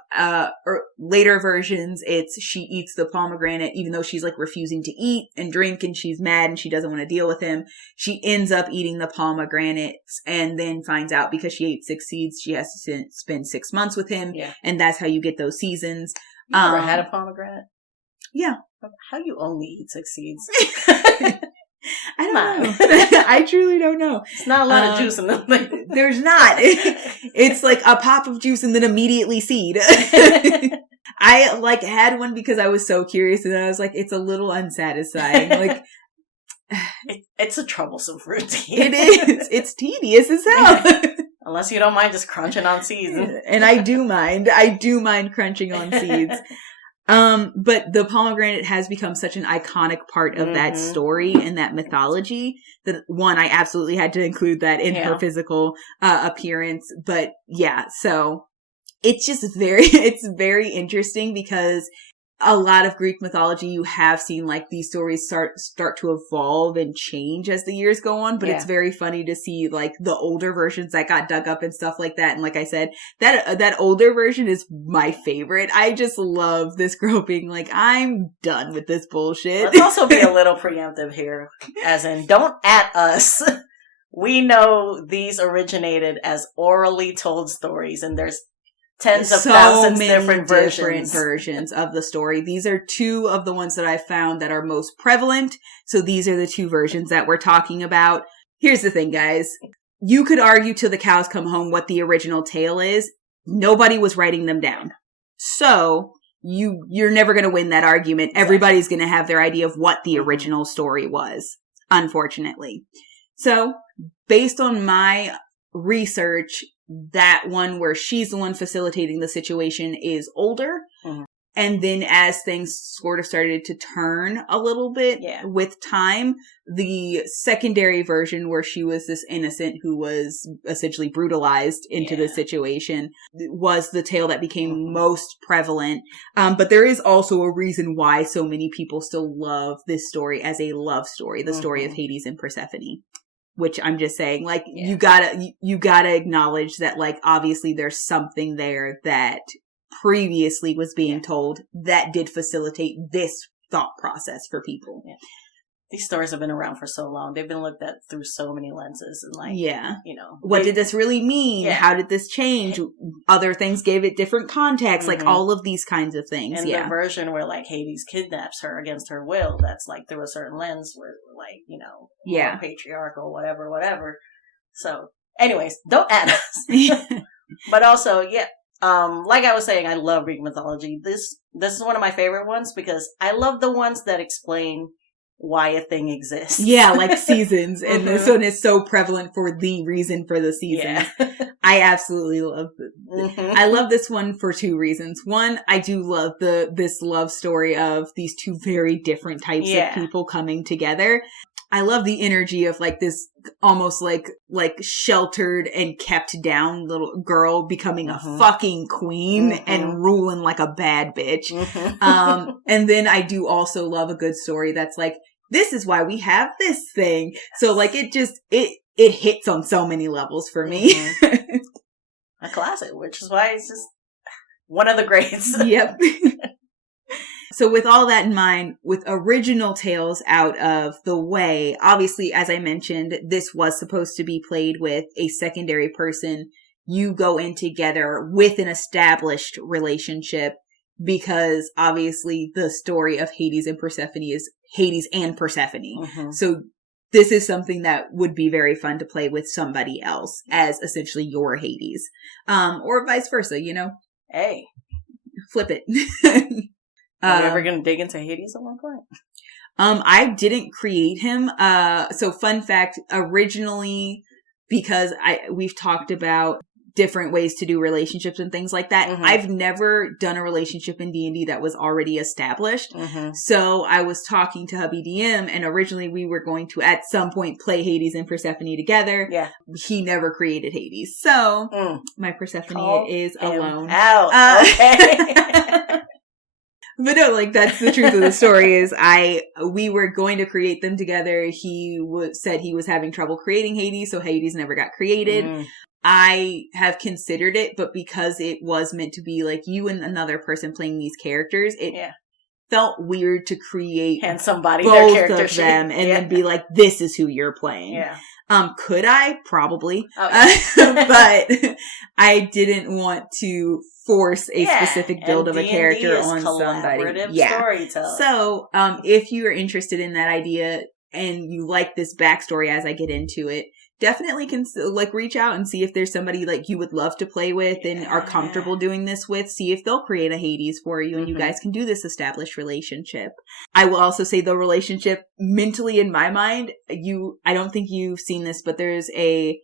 later versions, it's she eats the pomegranate even though she's like refusing to eat and drink and she's mad and she doesn't want to deal with him. She ends up eating the pomegranates and then finds out because she ate 6 seeds she has to spend 6 months with him, and that's how you get those seasons. You ever had a pomegranate? Yeah. How you only eat 6 seeds? I don't know. I truly don't know. It's not a lot of juice in them. There's not. It's like a pop of juice and then immediately seed. I like had one because I was so curious and then I was like, it's a little unsatisfying. Like, it's a troublesome fruit to eat. It is. It's tedious as hell. Unless you don't mind just crunching on seeds. And I do mind. I do mind crunching on seeds. But the pomegranate has become such an iconic part of that story and that mythology that, one, I absolutely had to include that in her physical appearance. But yeah, so it's just it's very interesting because a lot of Greek mythology, you have seen like these stories start to evolve and change as the years go on, but it's very funny to see like the older versions that got dug up and stuff like that. And like I said, that older version is my favorite. I just love this girl being like, I'm done with this bullshit. Let's also be a little preemptive here, as in, don't at us. We know these originated as orally told stories, and there's tens of thousands different versions of the story. These are 2 of the ones that I found that are most prevalent. So these are the 2 versions that we're talking about. Here's the thing, guys. You could argue till the cows come home what the original tale is. Nobody was writing them down. So you're never going to win that argument. Everybody's going to have their idea of what the original story was. unfortunately. So, based on my research, that one where she's the one facilitating the situation is older. Mm-hmm. And then as things sort of started to turn a little bit with time, the secondary version where she was this innocent who was essentially brutalized into the situation was the tale that became most prevalent. But there is also a reason why so many people still love this story as a love story, the story of Hades and Persephone. Which I'm just saying, like, you gotta acknowledge that, like, obviously there's something there that previously was being told that did facilitate this thought process for people. Yeah. These stories have been around for so long. They've been looked at through so many lenses and like, you know. What did this really mean? Yeah. How did this change? Other things gave it different context, like all of these kinds of things. And the version where like Hades kidnaps her against her will, that's like through a certain lens where like, you know, more patriarchal, whatever. So anyways, don't add us. But also, like I was saying, I love Greek mythology. This is one of my favorite ones because I love the ones that explain why a thing exists. Yeah, like seasons. And this one is so prevalent for the reason for the season. Yeah. I absolutely love it. I love this one for two reasons. One, I do love this love story of these two very different types of people coming together. I love the energy of like this almost like sheltered and kept down little girl becoming a fucking queen and ruling like a bad bitch. And then I do also love a good story that's like, this is why we have this thing. So like it hits on so many levels for me. A classic, which is why it's just one of the greats. Yep. So with all that in mind, with original tales out of the way, obviously, as I mentioned, this was supposed to be played with a secondary person. You go in together with an established relationship because obviously the story of Hades and Persephone is Hades and Persephone. So this is something that would be very fun to play with somebody else as essentially your Hades. Or vice versa, you know? Hey. Flip it. Are we ever going to dig into Hades at one point? I didn't create him. So fun fact, originally, because we've talked about different ways to do relationships and things like that. I've never done a relationship in D&D that was already established. So I was talking to hubby DM and originally we were going to at some point play Hades and Persephone together. Yeah. He never created Hades. So my Persephone is alone. Out. Okay. But no, like that's the truth of the story is we were going to create them together. He said he was having trouble creating Hades, so Hades never got created. I have considered it, but because it was meant to be like you and another person playing these characters, it felt weird to create and somebody both their character of them and then be like, this is who you're playing. Yeah. Could I? Probably. But I didn't want to force a specific build of a character on somebody. Storytelling. So, if you are interested in that idea and you like this backstory as I get into it, definitely can reach out and see if there's somebody like you would love to play with and are comfortable doing this with. See if they'll create a Hades for you and you guys can do this established relationship. I will also say the relationship mentally in my mind, I don't think you've seen this, but there's a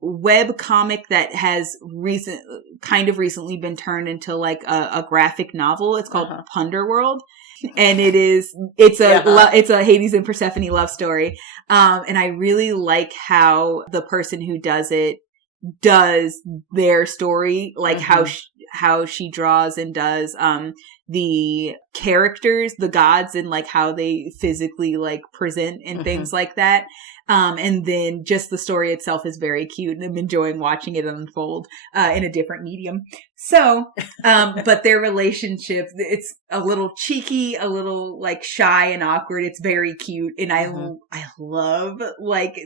web comic that has recently been turned into like a graphic novel. It's called Punderworld. And it's a Hades and Persephone love story. And I really like how the person who does it does their story, like how she draws and does, the characters, the gods and like how they physically like present and things like that. And then just the story itself is very cute and I'm enjoying watching it unfold, in a different medium. So, but their relationship, it's a little cheeky, a little like shy and awkward. It's very cute. And I love like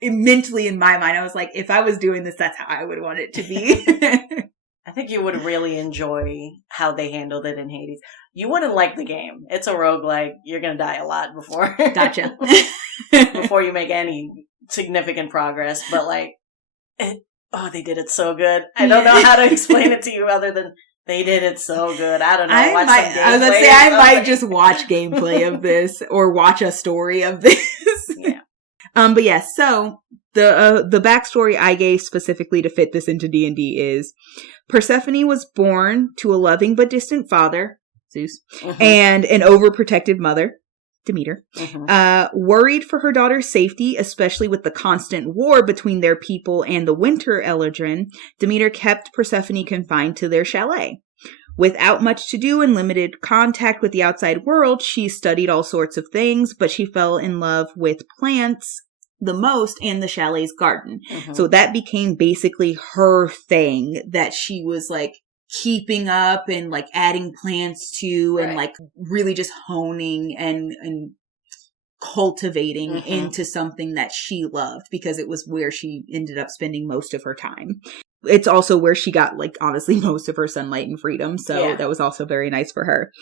mentally in my mind, I was like, if I was doing this, that's how I would want it to be. I think you would really enjoy how they handled it in Hades. You wouldn't like the game. It's a roguelike. You're going to die a lot before. Gotcha. Before you make any significant progress. But like, they did it so good. I don't know how to explain it to you other than they did it so good. I don't know. I was going to say, I might just watch gameplay of this or watch a story of this. Yeah. But yes, so the backstory I gave specifically to fit this into D&D is Persephone was born to a loving but distant father, Zeus, and an overprotective mother, Demeter. Worried for her daughter's safety, especially with the constant war between their people and the winter Eladrin, Demeter kept Persephone confined to their chalet. Without much to do and limited contact with the outside world, she studied all sorts of things, but she fell in love with plants the most and the chalet's garden. So that became basically her thing that she was like keeping up and like adding plants to and like really just honing and cultivating into something that she loved because it was where she ended up spending most of her time. It's also where she got, like, honestly, most of her sunlight and freedom. So that was also very nice for her.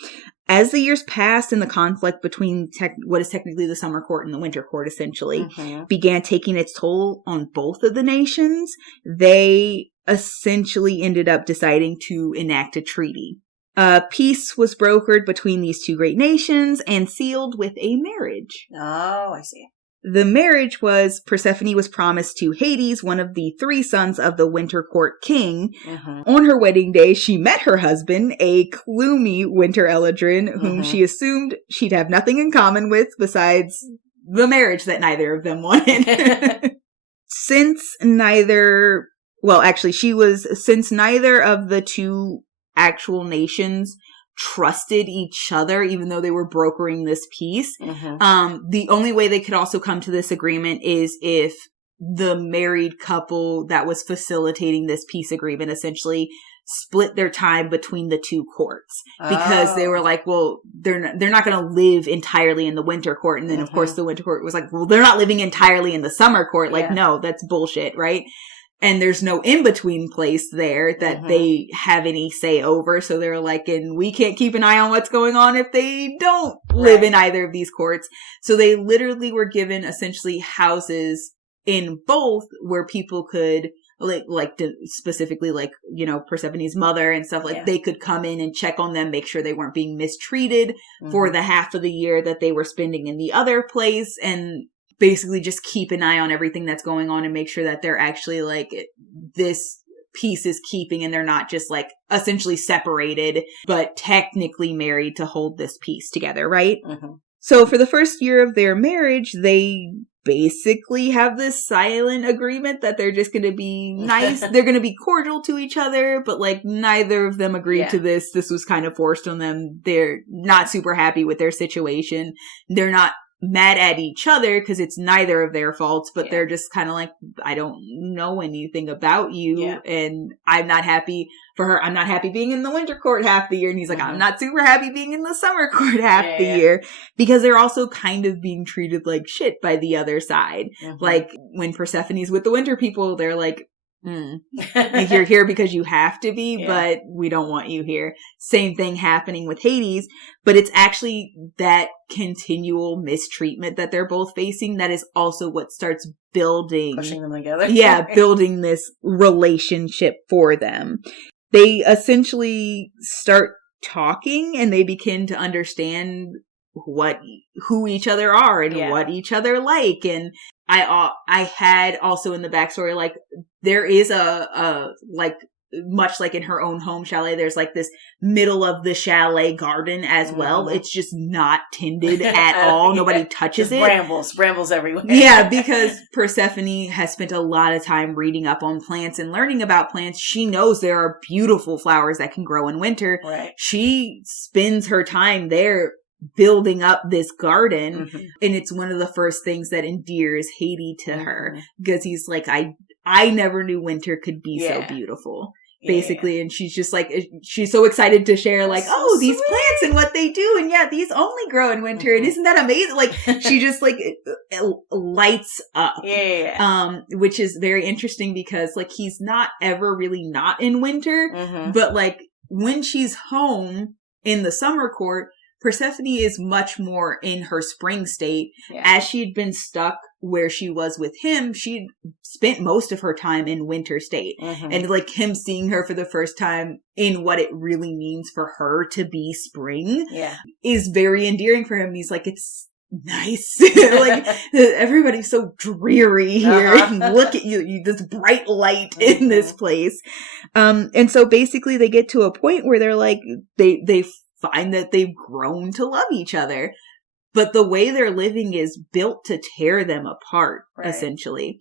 As the years passed and the conflict between what is technically the summer court and the winter court, essentially, began taking its toll on both of the nations, they essentially ended up deciding to enact a treaty. Peace was brokered between these two great nations and sealed with a marriage. Oh, I see. The marriage was, Persephone was promised to Hades, one of the 3 sons of the Winter Court king. On her wedding day, she met her husband, a gloomy Winter Eladrin, whom she assumed she'd have nothing in common with besides the marriage that neither of them wanted. Since neither of the two actual nations trusted each other, even though they were brokering this peace. The only way they could also come to this agreement is if the married couple that was facilitating this peace agreement essentially split their time between the two courts because they were like, well, they're not going to live entirely in the winter court. And then of course the winter court was like, well, they're not living entirely in the summer court. Like, no, that's bullshit. Right. And there's no in-between place there that they have any say over. So they're like, and we can't keep an eye on what's going on if they don't live in either of these courts. So they literally were given essentially houses in both where people could, specifically like, you know, Persephone's mother and stuff, like they could come in and check on them, make sure they weren't being mistreated for the half of the year that they were spending in the other place, and basically just keep an eye on everything that's going on and make sure that they're actually like this piece is keeping and they're not just like essentially separated, but technically married to hold this piece together, right? So for the first year of their marriage, they basically have this silent agreement that they're just going to be nice. They're going to be cordial to each other, but like neither of them agreed to this. This was kind of forced on them. They're not super happy with their situation. They're not mad at each other because it's neither of their faults, but they're just kind of like, I don't know anything about you and I'm not happy for her. I'm not happy being in the winter court half the year. And he's like, I'm not super happy being in the summer court half the year, because they're also kind of being treated like shit by the other side. Like when Persephone's with the winter people, they're like, you're here because you have to be, but we don't want you here. Same thing happening with Hades, but it's actually that continual mistreatment that they're both facing that is also what starts pushing them together. Building this relationship for them. They essentially start talking and they begin to understand who each other are and what each other like. And I had also in the backstory, like, there is a like, much like in her own home chalet, there's like this middle of the chalet garden as well. It's just not tended at all. Nobody touches it. Brambles everywhere. Because Persephone has spent a lot of time reading up on plants and learning about plants. She knows there are beautiful flowers that can grow in winter. She spends her time there building up this garden, and it's one of the first things that endears Hades to her, because he's like, I never knew winter could be so beautiful, basically. And she's just like, she's so excited to share, like, oh, these plants and what they do, and these only grow in winter, and isn't that amazing? Like, she just like it lights up, which is very interesting because like he's not ever really not in winter, but like when she's home in the summer court, Persephone is much more in her spring state. As she'd been stuck where she was with him, she'd spent most of her time in winter state. And like him seeing her for the first time in what it really means for her to be spring is very endearing for him. He's like, nice. Like, everybody's so dreary here. Look at you, this bright light in this place. And so basically they get to a point where they're like, they find that they've grown to love each other. But the way they're living is built to tear them apart, essentially.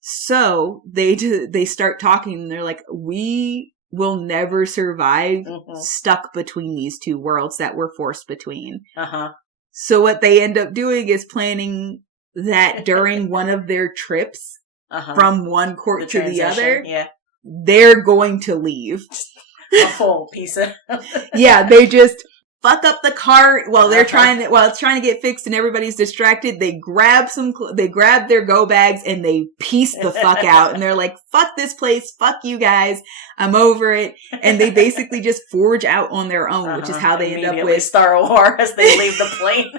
So they start talking and they're like, we will never survive stuck between these two worlds that we're forced between. So what they end up doing is planning that during one of their trips from one court to the other, they're going to leave. A full piece of... Yeah, they just fuck up the cart while they're while it's trying to get fixed and everybody's distracted. They grab their go bags and they piece the fuck out. And they're like, fuck this place. Fuck you guys. I'm over it. And they basically just forge out on their own, which is how they end up with Star Wars as they leave the plane.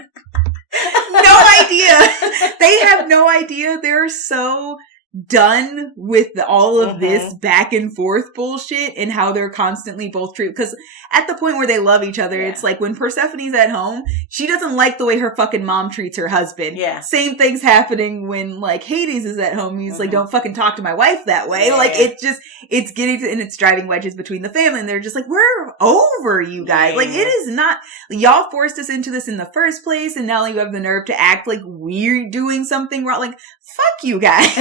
No idea. They have no idea. They're so done with all of this back and forth bullshit and how they're constantly both treated. Because at the point where they love each other, it's like when Persephone's at home, she doesn't like the way her fucking mom treats her husband. Same thing's happening when like Hades is at home. He's like, don't fucking talk to my wife that way. Like it's getting to, and it's driving wedges between the family. And they're just like, we're over you guys. Like it is not, y'all forced us into this in the first place. And now you have the nerve to act like we're doing something wrong. Like, fuck you guys.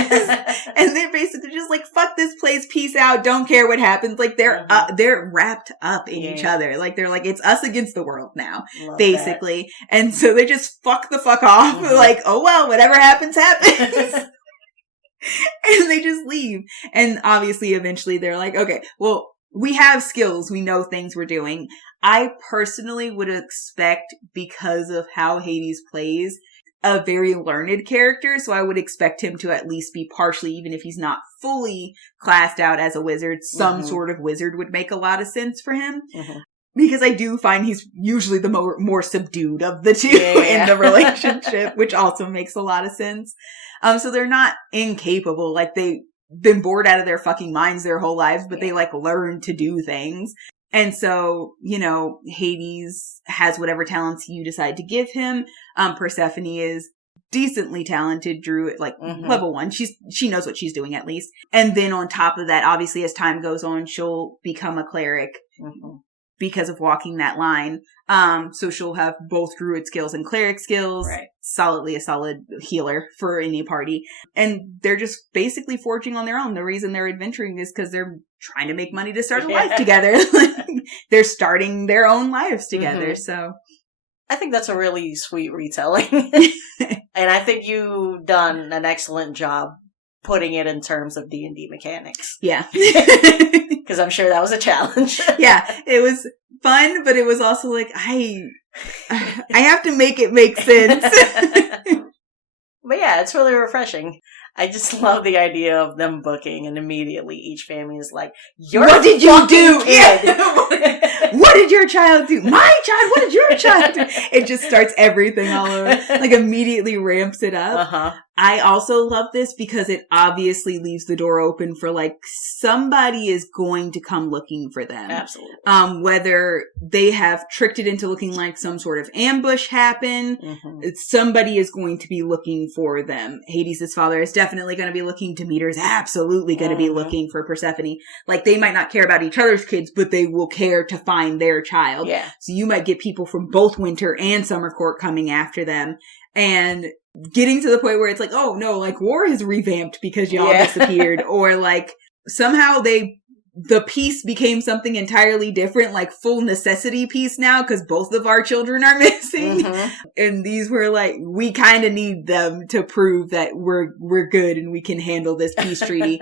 And they're basically just like, fuck this place, peace out, don't care what happens. Like they're wrapped up in each other. Like they're like, it's us against the world now, basically. That. And so they just fuck the fuck off. Like, oh well, whatever happens, happens. And they just leave. And obviously eventually they're like, okay, well, we have skills. We know things we're doing. I personally would expect, because of how Hades plays, a very learned character, so I would expect him to at least be partially, even if he's not fully classed out as a wizard, some sort of wizard would make a lot of sense for him. Because I do find he's usually the more subdued of the two in the relationship, which also makes a lot of sense. So they're not incapable, like they've been bored out of their fucking minds their whole lives, but they like learn to do things. And so, you know, Hades has whatever talents you decide to give him. Persephone is decently talented Druid, like level 1. She knows what she's doing at least. And then on top of that, obviously as time goes on, she'll become a cleric because of walking that line. So she'll have both Druid skills and cleric skills. Solidly a solid healer for any party. And they're just basically forging on their own. The reason they're adventuring is because they're trying to make money to start a life together. They're starting their own lives together. So I think that's a really sweet retelling. And I think you've done an excellent job putting it in terms of D&D mechanics. Yeah. Because I'm sure that was a challenge. Yeah, it was fun, but it was also like, I have to make it make sense. But yeah, it's really refreshing. I just love the idea of them booking and immediately each family is like, what did you do? What did your child do? My child? What did your child do? It just starts everything all over. Like immediately ramps it up. I also love this because it obviously leaves the door open for like somebody is going to come looking for them. Absolutely. Whether they have tricked it into looking like some sort of ambush happened, somebody is going to be looking for them. Hades' father is definitely going to be looking. Demeter's absolutely going to be looking for Persephone. Like they might not care about each other's kids, but they will care to find their child. Yeah. So you might get people from both Winter and Summer Court coming after them. And getting to the point where it's like, oh no, like war has revamped because y'all disappeared, or like somehow the peace became something entirely different, like full necessity peace now because both of our children are missing. And these were like, we kind of need them to prove that we're good and we can handle this peace treaty.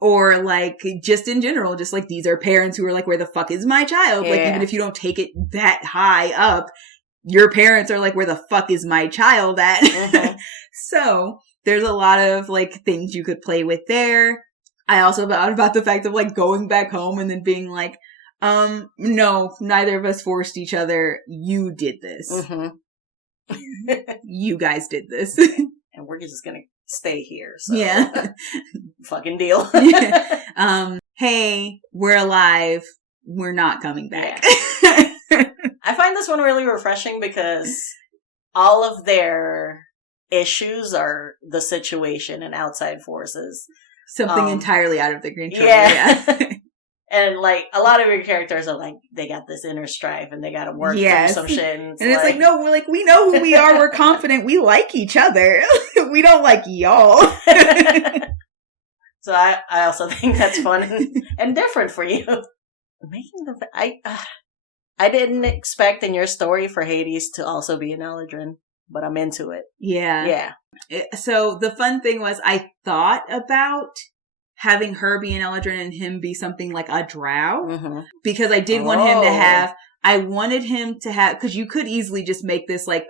Or like just in general, just like these are parents who are like, where the fuck is my child? Like even if you don't take it that high up, your parents are like, where the fuck is my child at? So there's a lot of like things you could play with there. I also thought about the fact of like going back home and then being like, no, neither of us forced each other. You did this. You guys did this. And we're just gonna stay here. So. Yeah. Fucking deal. Hey, we're alive. We're not coming back. I find this one really refreshing because all of their issues are the situation and outside forces. Something entirely out of their control. Yeah. And, like, a lot of your characters are, like, they got this inner strife and they got to work through some shit. And it's like, no, we're like, we know who we are. We're confident. We like each other. We don't like y'all. So I also think that's fun and different for you. I didn't expect in your story for Hades to also be an Eladrin, but I'm into it. Yeah. So the fun thing was I thought about having her be an Eladrin and him be something like a drow, because I did want him to have, I wanted him to have, because you could easily just make this like,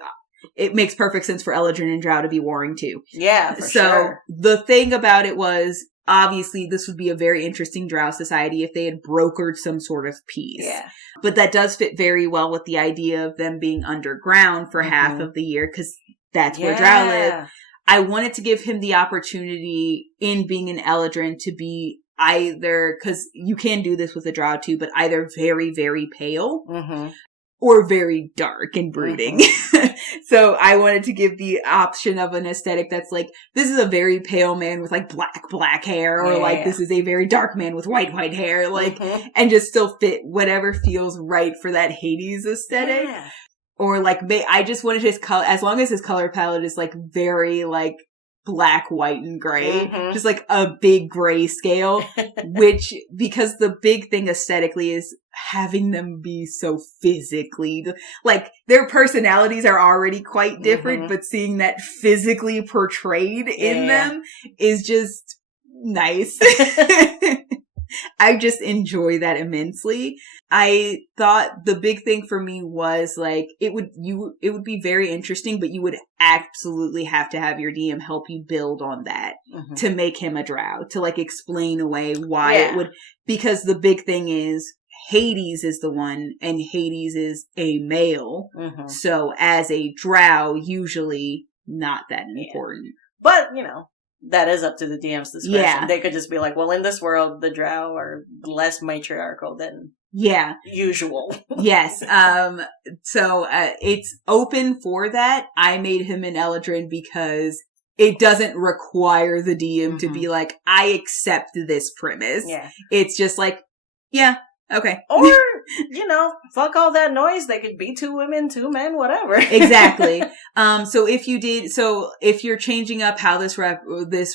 it makes perfect sense for Eladrin and drow to be warring too. Yeah, for sure. So the thing about it was, obviously this would be a very interesting drow society if they had brokered some sort of peace. Yeah. But that does fit very well with the idea of them being underground for half of the year, because that's where drow live. I wanted to give him the opportunity in being an Eladrin to be either, because you can do this with a drow too, but either very, very pale or very dark and brooding. So I wanted to give the option of an aesthetic that's like, this is a very pale man with like black hair, or like this is a very dark man with white hair, like, and just still fit whatever feels right for that Hades aesthetic. Yeah. Or like, I just wanted his color, as long as his color palette is like very like black, white, and gray, just like a big gray scale, which, because the big thing aesthetically is having them be so physically, like their personalities are already quite different, but seeing that physically portrayed in them is just nice. I just enjoy that immensely. I thought the big thing for me was like, it would be very interesting, but you would absolutely have to have your DM help you build on that to make him a drow, to like explain away why it would, because the big thing is Hades is the one, and Hades is a male. So as a drow, usually not that important. But, you know, that is up to the DM's discretion. Yeah. They could just be like, well, in this world, the drow are less matriarchal than usual. Yes. So it's open for that. I made him an Eladrin because it doesn't require the DM to be like, I accept this premise. Yeah. It's just like, yeah, okay. Or, you know, fuck all that noise. They could be 2 women, 2 men, whatever. Exactly. So if you're changing up how this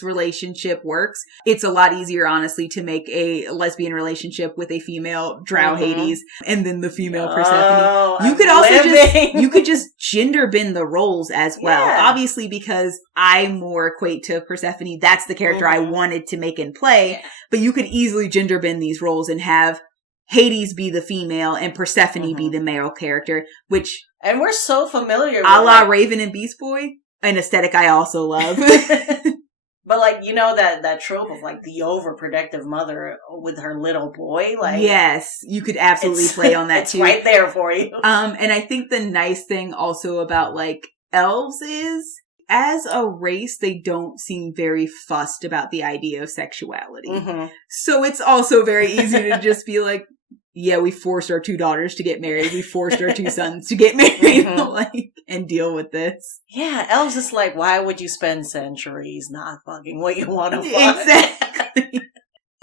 relationship works, it's a lot easier, honestly, to make a lesbian relationship with a female drow Hades and then the female Persephone. You could also just gender bend the roles as well. Yeah. Obviously, because I more equate to Persephone. That's the character I wanted to make and play. Yeah. But you could easily gender bend these roles and have Hades be the female and Persephone be the male character, which... And we're so familiar with... A la Raven and Beast Boy, an aesthetic I also love. But, like, you know that trope of, like, the overprotective mother with her little boy? Like, yes, you could absolutely play on that, it's too. It's right there for you. And I think the nice thing also about, like, elves is... As a race, they don't seem very fussed about the idea of sexuality. So it's also very easy to just be like, yeah, we forced our 2 daughters to get married. We forced our 2 sons to get married, like, and deal with this. Yeah, elves is like, why would you spend centuries not fucking what you want to fuck? Exactly.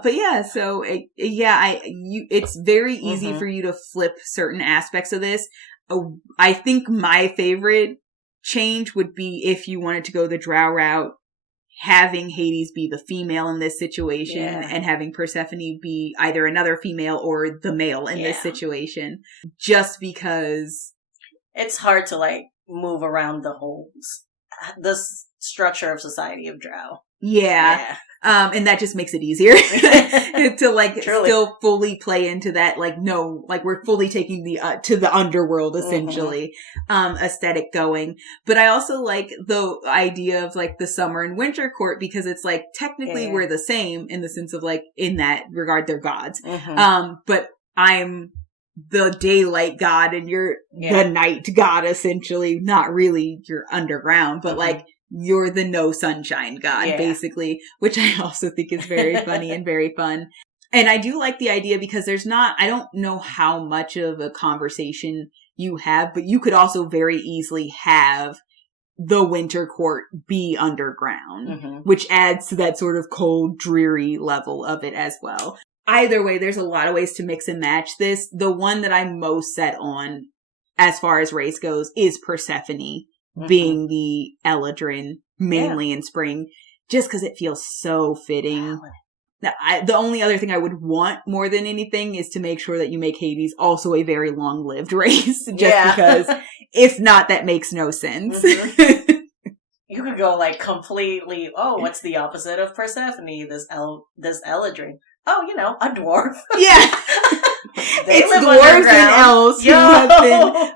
But yeah, so it's very easy for you to flip certain aspects of this. I think my favorite change would be if you wanted to go the drow route, having Hades be the female in this situation and having Persephone be either another female or the male in this situation, just because it's hard to like move around the structure of society of drow. Yeah. And that just makes it easier to like still fully play into that. Like, no, like we're fully taking to the underworld essentially, aesthetic going. But I also like the idea of like the summer and winter court, because it's like technically we're the same in the sense of like, in that regard, they're gods. But I'm the daylight god and you're the night god essentially, not really, you're underground, but like, you're the no sunshine god, basically, which I also think is very funny and very fun. And I do like the idea because I don't know how much of a conversation you have, but you could also very easily have the Winter Court be underground, which adds to that sort of cold, dreary level of it as well. Either way, there's a lot of ways to mix and match this. The one that I'm most set on, as far as race goes, is Persephone being the Eladrin, mainly in spring, just because it feels so fitting. Now, the only other thing I would want more than anything is to make sure that you make Hades also a very long-lived race, just because if not, that makes no sense. You could go like completely, what's the opposite of Persephone? This Eladrin. Oh, a dwarf. Yeah. It's dwarves and elves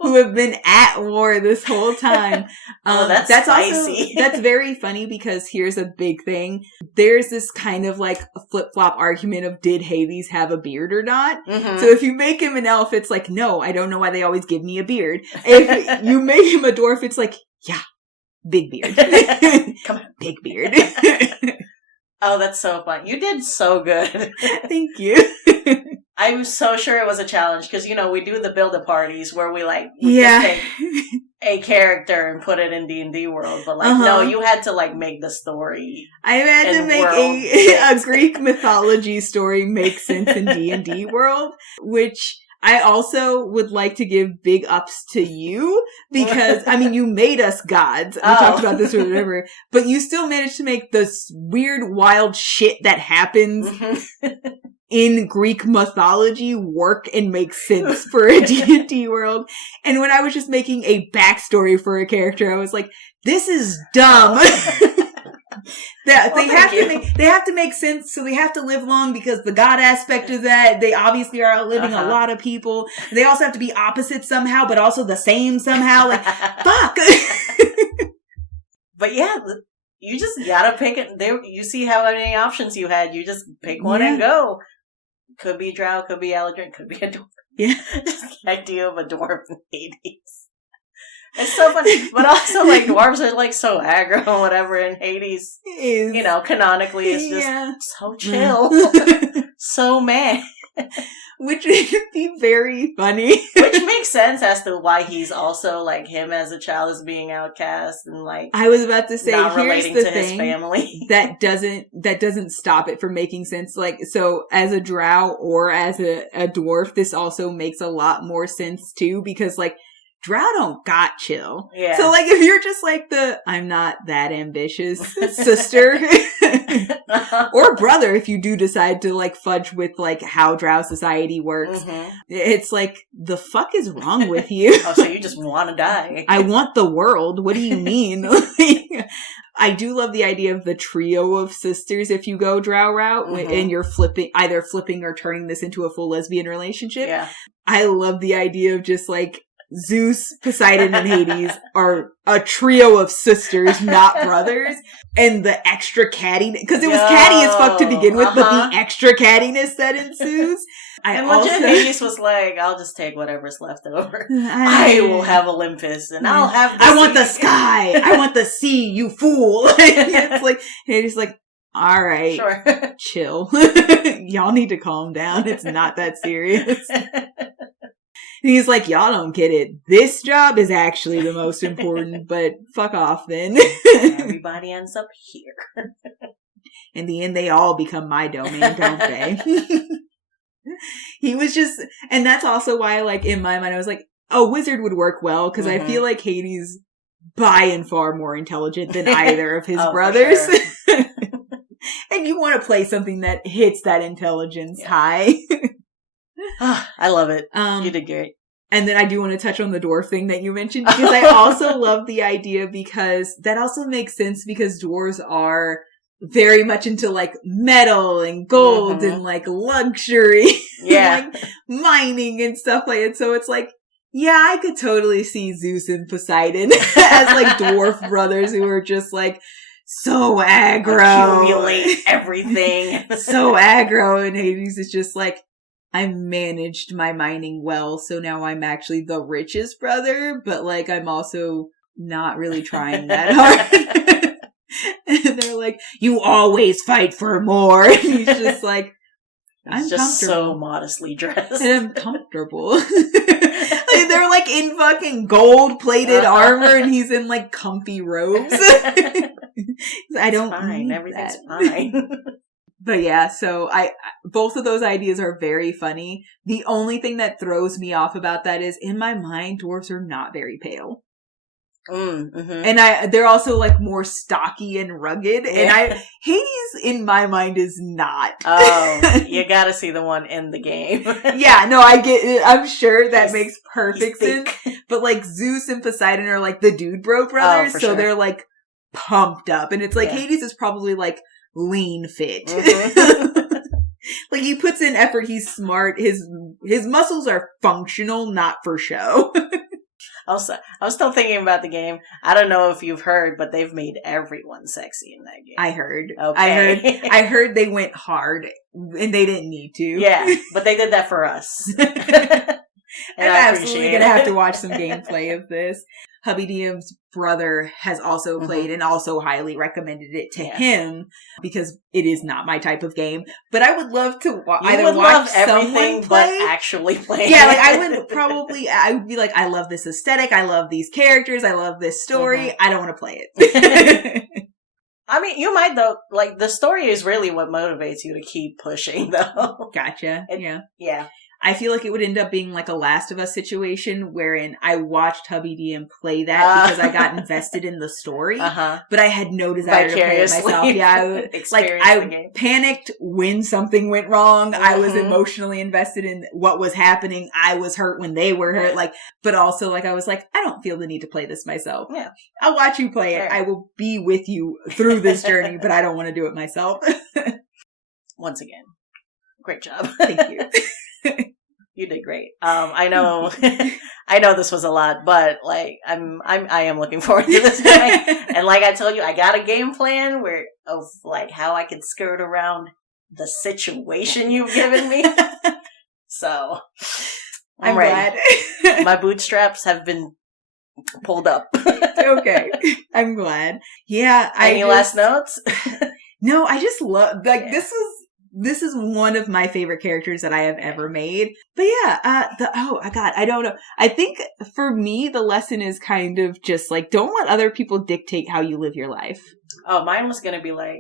who have been at war this whole time. That's spicy. That's very funny because here's a big thing. There's this kind of like flip-flop argument of did Hades have a beard or not? So if you make him an elf, it's like, no, I don't know why they always give me a beard. If you make him a dwarf, it's like, yeah, big beard. Come on. Big beard. Oh, that's so fun. You did so good. Thank you. I'm so sure it was a challenge because, we do the build-a parties where we just take a character and put it in D&D world. But, no, you had to, make the story. I had to make a Greek mythology story make sense in D&D world, which I also would like to give big ups to you because, you made us gods. We talked about this or whatever, but you still managed to make this weird, wild shit that happens in Greek mythology work and make sense for a D&D world. And when I was just making a backstory for a character, I was like, this is dumb. They have to make sense, so they have to live long because the god aspect of that, they obviously are outliving a lot of people. They also have to be opposites somehow, but also the same somehow. Like, fuck! But yeah, you just gotta pick it. You see how many options you had. You just pick one and go. Could be Drow, could be Eladrin, could be a dwarf. Yeah. Just the idea of a dwarf in Hades. It's so funny, but also, dwarves are, so aggro and whatever, and Hades, canonically is just so chill. So mad. Which would be very funny. Which makes sense as to why he's also, him as a child is being outcast and, I was about to say, not here's relating the to thing his family. that doesn't stop it from making sense. So as a drow or as a dwarf, this also makes a lot more sense, too, because, Drow don't got chill. Yeah. So, if you're just I'm not that ambitious sister or brother, if you do decide to, fudge with, how Drow society works, it's the fuck is wrong with you? Oh, so you just want to die. I want the world. What do you mean? I do love the idea of the trio of sisters if you go Drow route and you're either flipping or turning this into a full lesbian relationship. Yeah. I love the idea of just, Zeus, Poseidon, and Hades are a trio of sisters, not brothers. And the extra cattiness, because it was catty as fuck to begin with, but the extra cattiness that ensues. Hades was I'll just take whatever's left over. I will have Olympus, and I'll have I want the sky! I want the sea, you fool! It's Hades all right, sure. Chill. Y'all need to calm down. It's not that serious. He's y'all don't get it. This job is actually the most important, but fuck off then. Everybody ends up here. In the end, they all become my domain, don't they? He was just, and that's also why, in my mind, I was a wizard would work well, because I feel Hades, by and far more intelligent than either of his brothers. Sure. And you want to play something that hits that intelligence high. I love it. You did great. And then I do want to touch on the dwarf thing that you mentioned, because I also love the idea, because that also makes sense because dwarves are very much into metal and gold and luxury. Yeah. And, mining and stuff like that. So it's yeah, I could totally see Zeus and Poseidon as dwarf brothers who are just so aggro. Accumulate everything. So aggro, and Hades is just I managed my mining well, so now I'm actually the richest brother, but I'm also not really trying that hard. And they're you always fight for more. And he's just I'm just so modestly dressed. And I'm comfortable. They're like in fucking gold-plated armor, and he's in like comfy robes. I don't. Fine. Everything's fine. But yeah, so both of those ideas are very funny. The only thing that throws me off about that is, in my mind, dwarves are not very pale. Mm-hmm. And they're also like more stocky and rugged. Yeah. And Hades in my mind is not. Oh, you gotta see the one in the game. Yeah, no, I get it. I'm sure that makes perfect sense. But like Zeus and Poseidon are like the dude bro brothers. So sure. They're like pumped up. And it's like Hades is probably like lean fit. Mm-hmm. Like he puts in effort. He's smart. His muscles are functional, not for show. Also, I was still thinking about the game. I don't know if you've heard, but they've made everyone sexy in that game. I heard. Okay. I heard they went hard, and they didn't need to. Yeah, but they did that for us. I'm absolutely going to have to watch some gameplay of this. Hubby DM's brother has also played and also highly recommended it to him because it is not my type of game. But I would love to either watch someone play, but actually play. Yeah, like I would be like, I love this aesthetic. I love these characters. I love this story. I don't want to play it. I mean, you might though. Like the story is really what motivates you to keep pushing, though. Gotcha. Yeah. I feel like it would end up being like a Last of Us situation wherein I watched Hubby DM play that because I got invested in the story, but I had no desire to play it myself. Yeah, I panicked when something went wrong. I was emotionally invested in what was happening. I was hurt when they were hurt. Like, but also like I was like, I don't feel the need to play this myself. Yeah, I'll watch you play it. I will be with you through this journey, but I don't want to do it myself. Once again, great job. Thank you. You did great. I know this was a lot, but like I am looking forward to this game. And like I told you, I got a game plan of like how I could skirt around the situation you've given me. So I'm ready. Glad. My bootstraps have been pulled up. Okay. I'm glad. Yeah. Any last notes? No, I just love this is one of my favorite characters that I have ever made. But yeah, I don't know. I think for me, the lesson is kind of just like, don't let other people dictate how you live your life. Oh, mine was going to be like,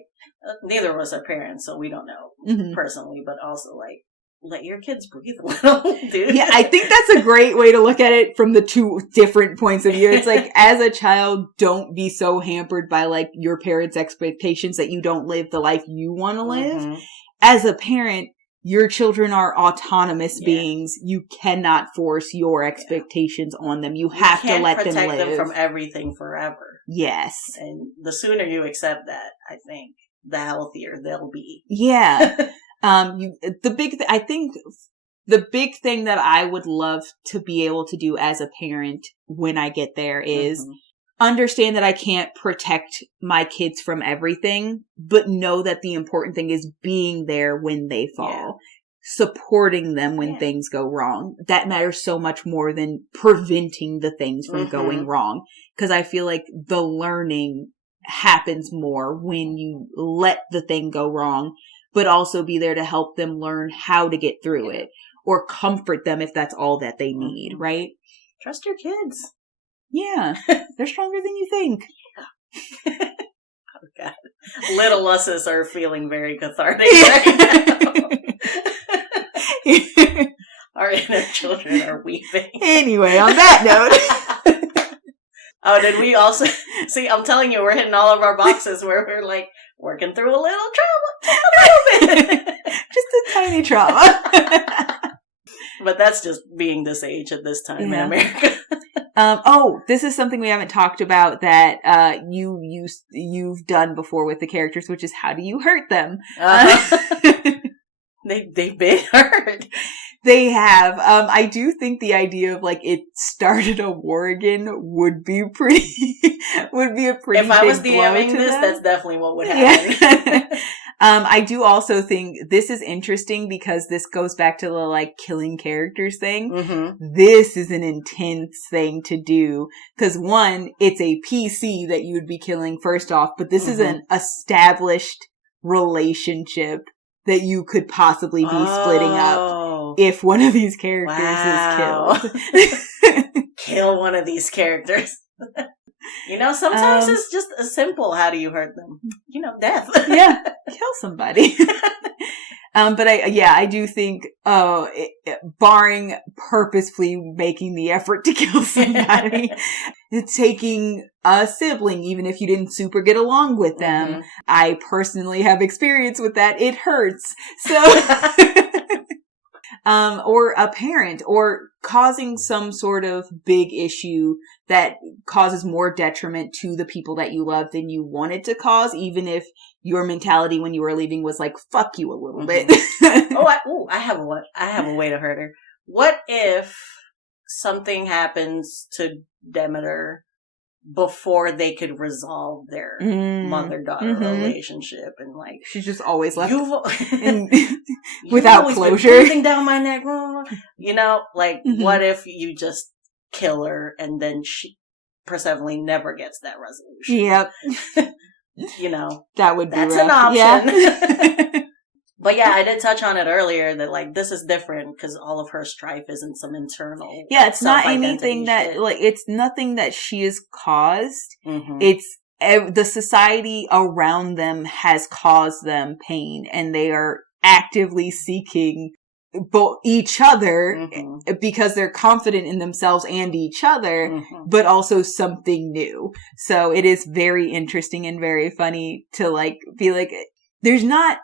neither of us are parents, so we don't know personally, but also like, let your kids breathe a little, dude. Yeah, I think that's a great way to look at it from the two different points of view. It's like, as a child, don't be so hampered by like your parents' expectations that you don't live the life you want to live. As a parent, your children are autonomous beings. You cannot force your expectations on them. You have to let them live. You can't protect them from everything forever. Yes. And the sooner you accept that, I think, the healthier they'll be. Yeah. The big thing that I would love to be able to do as a parent when I get there is understand that I can't protect my kids from everything, but know that the important thing is being there when they fall, supporting them when things go wrong. That matters so much more than preventing the things from going wrong. Because I feel like the learning happens more when you let the thing go wrong, but also be there to help them learn how to get through it or comfort them if that's all that they need, right? Trust your kids. Yeah, they're stronger than you think. Oh, God. Little us's are feeling very cathartic right now. Our inner children are weeping. Anyway, on that note. Oh, did we also... See, I'm telling you, we're hitting all of our boxes where we're like, working through a little trauma. A little bit. Just a tiny trauma. But that's just being this age at this time in America. This is something we haven't talked about that you've done before with the characters, which is how do you hurt them? They've been hurt. They have. I do think the idea of like it started a war again would be a pretty If I was DMing this, that's definitely what would happen. Yeah. I do also think this is interesting because this goes back to the like killing characters thing. This is an intense thing to do because one, it's a PC that you would be killing first off, but this is an established relationship that you could possibly be splitting up if one of these characters is killed. kill one of these characters. Sometimes it's just a simple, how do you hurt them? Death. Yeah, kill somebody. But I do think, barring purposefully making the effort to kill somebody, taking a sibling, even if you didn't super get along with them, I personally have experience with that. It hurts. So, or a parent, or causing some sort of big issue that causes more detriment to the people that you love than you wanted to cause, even if your mentality when you were leaving was like, fuck you a little bit. I have a way to hurt her. What if something happens to Demeter before they could resolve their mother-daughter relationship, and like she's just always left without closure, breathing down my neck. What if you just kill her and then Persephone never gets that resolution? Yep. That's an option. Yeah. But yeah, I did touch on it earlier that like this is different because all of her strife isn't some internal. Yeah, it's not anything that it's nothing that she has caused. It's the society around them has caused them pain, and they are actively seeking both each other because they're confident in themselves and each other, but also something new. So it is very interesting and very funny to like be like, there's not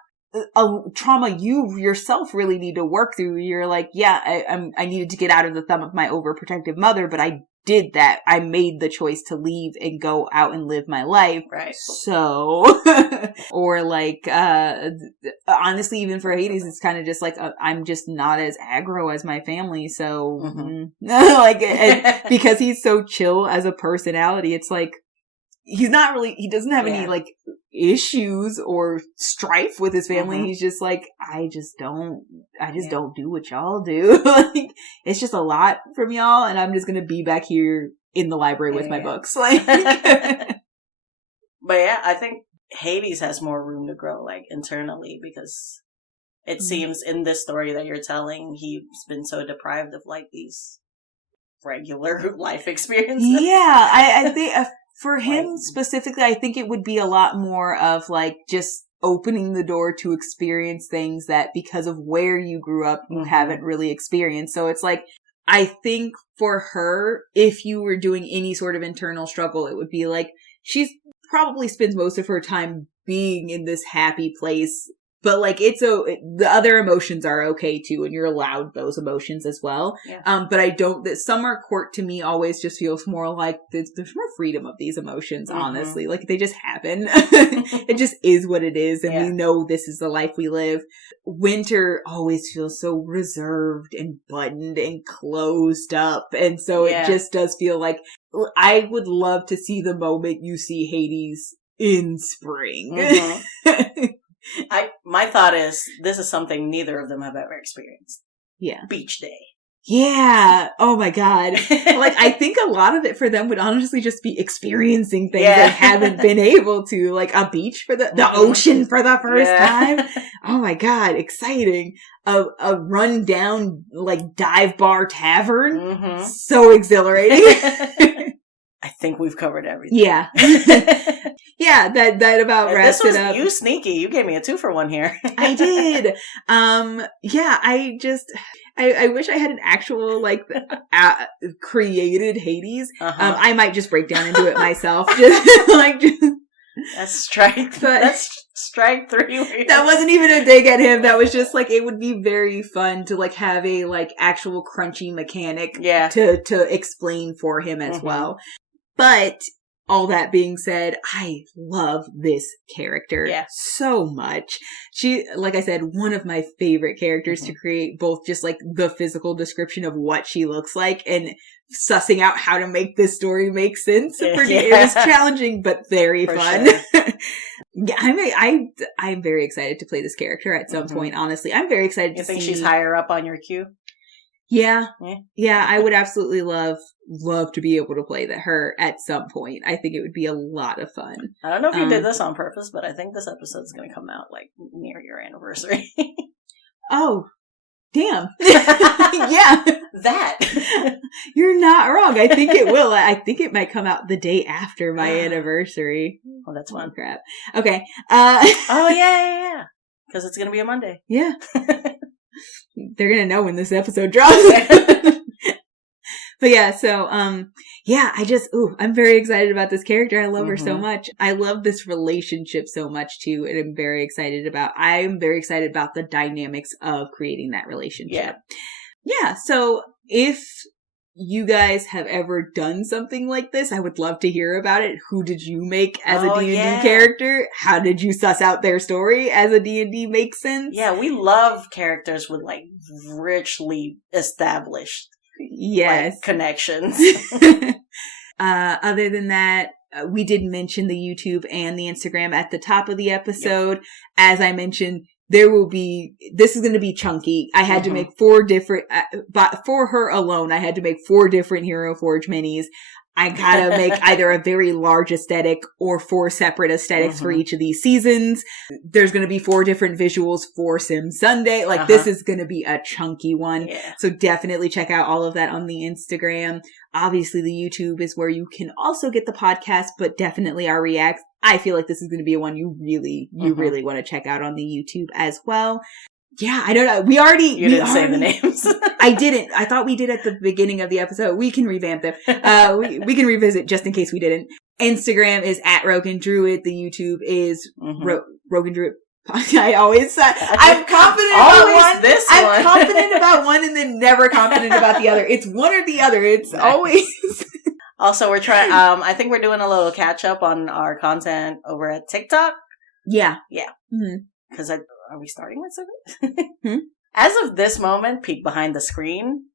a trauma you yourself really need to work through. You're like, yeah, I needed to get out of the thumb of my overprotective mother, but I did that. I made the choice to leave and go out and live my life. Right. So, or like, honestly, even for Hades, it's kind of just like, I'm just not as aggro as my family. So, because he's so chill as a personality, it's like, he doesn't have any like issues or strife with his family. He's just like, I just don't do what y'all do. Like, it's just a lot from y'all, and I'm just gonna be back here in the library with my books. Like, but yeah, I think Hades has more room to grow, like internally, because it seems in this story that you're telling, he's been so deprived of like these regular life experiences. Yeah, I think. For him specifically, I think it would be a lot more of like just opening the door to experience things that because of where you grew up, you haven't really experienced. So it's like, I think for her, if you were doing any sort of internal struggle, it would be like, she's probably spends most of her time being in this happy place. But like, the other emotions are okay too, and you're allowed those emotions as well. Yeah. But that Summer Court to me always just feels more like there's more freedom of these emotions, honestly. Like, they just happen. It just is what it is, and we know this is the life we live. Winter always feels so reserved and buttoned and closed up, and so it just does feel like, I would love to see the moment you see Hades in spring. My thought is, this is something neither of them have ever experienced. Yeah. Beach day. Yeah. Oh my God. Like, I think a lot of it for them would honestly just be experiencing things they haven't been able to, like a beach for the ocean for the first time. Oh my God. Exciting. A rundown, like, dive bar tavern. So exhilarating. I think we've covered everything. Yeah. Yeah, that about wraps it up. You sneaky. You gave me a 2-for-1 here. I did. Yeah, I wish I had an actual, like, created Hades. I might just break down and do it myself. That's strike 3. That wasn't even a dig at him. That was just, like, it would be very fun to, like, have a, like, actual crunchy mechanic to explain for him as well. But all that being said, I love this character so much. She, like I said, one of my favorite characters to create, both just like the physical description of what she looks like and sussing out how to make this story make sense. It was challenging, but very fun. Sure. I'm very excited to play this character at some point, honestly. I'm very excited to see. You think she's higher up on your queue? Yeah, I would absolutely love to be able to play her at some point. I think it would be a lot of fun. I don't know if you did this on purpose, but I think this episode's going to come out like near your anniversary. Oh, damn. Yeah. That. You're not wrong. I think it will. I think it might come out the day after my anniversary. Oh, that's fun. Oh, crap. Okay. Oh, yeah. Because it's going to be a Monday. Yeah. They're going to know when this episode drops. But yeah, so, yeah, I'm very excited about this character. I love her so much. I love this relationship so much too. And I'm very excited about the dynamics of creating that relationship. Yeah. So if you guys have ever done something like this, I would love to hear about it. Who did you make as a D&D character? How did you suss out their story as a D&D makes sense? Yeah, we love characters with like richly established connections. Other than that, we did mention the YouTube and the Instagram at the top of the episode. Yep. As I mentioned, this is going to be chunky. I had to make 4 different, for her alone, I had to make 4 different Hero Forge minis. I gotta make either a very large aesthetic or 4 separate aesthetics for each of these seasons. There's gonna be 4 different visuals for Sim Sunday. Like, this is gonna be a chunky one. Yeah. So definitely check out all of that on the Instagram. Obviously, the YouTube is where you can also get the podcast, but definitely our reacts. I feel like this is gonna be one you really want to check out on the YouTube as well. Yeah, I don't know. You didn't say the names. I didn't. I thought we did at the beginning of the episode. We can revamp them. We can revisit just in case we didn't. Instagram is @Rogan_Druid. The YouTube is Rogan Druid. I'm confident about one. I'm confident about one and then never confident about the other. It's one or the other. It's always. Also, we're trying. I think we're doing a little catch up on our content over at TikTok. Yeah. Because are we starting with something? As of this moment, peek behind the screen.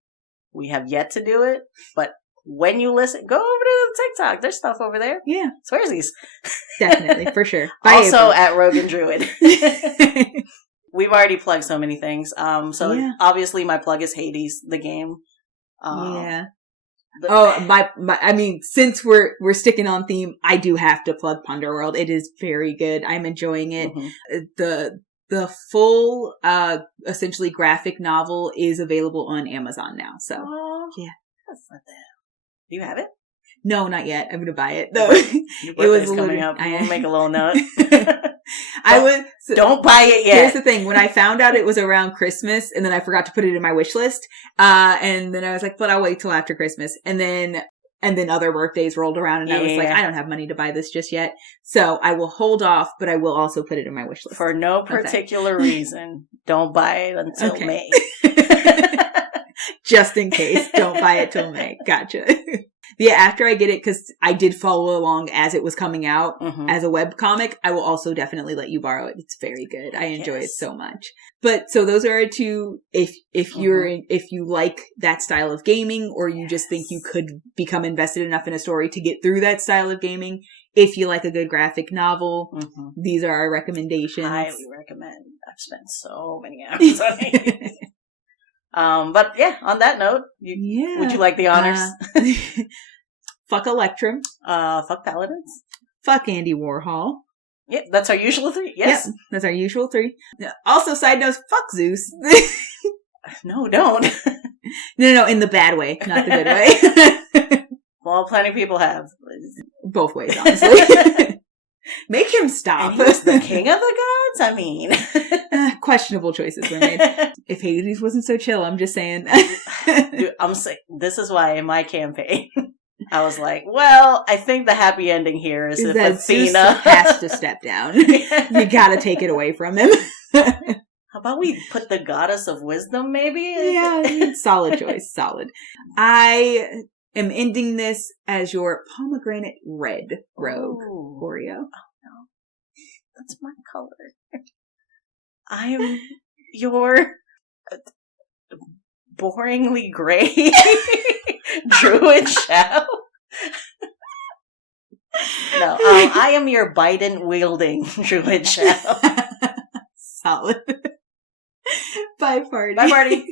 We have yet to do it, but when you listen, go over to the TikTok. There's stuff over there. Yeah. Swearsies. Definitely, for sure. Also at Rogan Druid. We've already plugged so many things. Obviously my plug is Hades, the game. I mean, since we're sticking on theme, I do have to plug Ponderworld. It is very good. I'm enjoying it. The full, essentially graphic novel is available on Amazon now. So, yeah. That's not that. Do you have it? No, not yet. I'm going to buy it though. Your birthday's coming up. We'll make a little note. Don't buy it yet. Here's the thing. When I found out it was around Christmas and then I forgot to put it in my wish list, and then I was like, but I'll wait till after Christmas. And then other birthdays rolled around and I was like, I don't have money to buy this just yet. So I will hold off, but I will also put it in my wish list. For no particular reason. Don't buy it until May. Just in case. Don't buy it till May. Gotcha. Yeah, after I get it, because I did follow along as it was coming out as a webcomic, I will also definitely let you borrow it. It's very good. I enjoy it so much. But so those are our 2. If you like that style of gaming, or you just think you could become invested enough in a story to get through that style of gaming, if you like a good graphic novel, these are our recommendations. Highly recommend. I've spent so many hours on it. But yeah, on that note, would you like the honors? Fuck Electrum. Fuck Paladins. Fuck Andy Warhol. Yep, that's our usual 3. Yes. Yep, that's our usual 3. Also, side note, fuck Zeus. No, don't. No, in the bad way, not the good way. Well, plenty of people have. Both ways, honestly. Make him stop. And he was the king of the gods? I mean. Questionable choices were made. If Hades wasn't so chill, I'm just saying. Dude, I'm saying, this is why in my campaign, I was like, well, I think the happy ending here is if Athena Zeus has to step down. You gotta take it away from him. How about we put the goddess of wisdom, maybe? Yeah, solid choice. Solid. I am ending this as your pomegranate red rogue, Oreo. Oh, no. That's my color. I am your boringly gray druid shadow. No, I am your Biden-wielding druid shadow. Solid. Bye, party. Bye, party.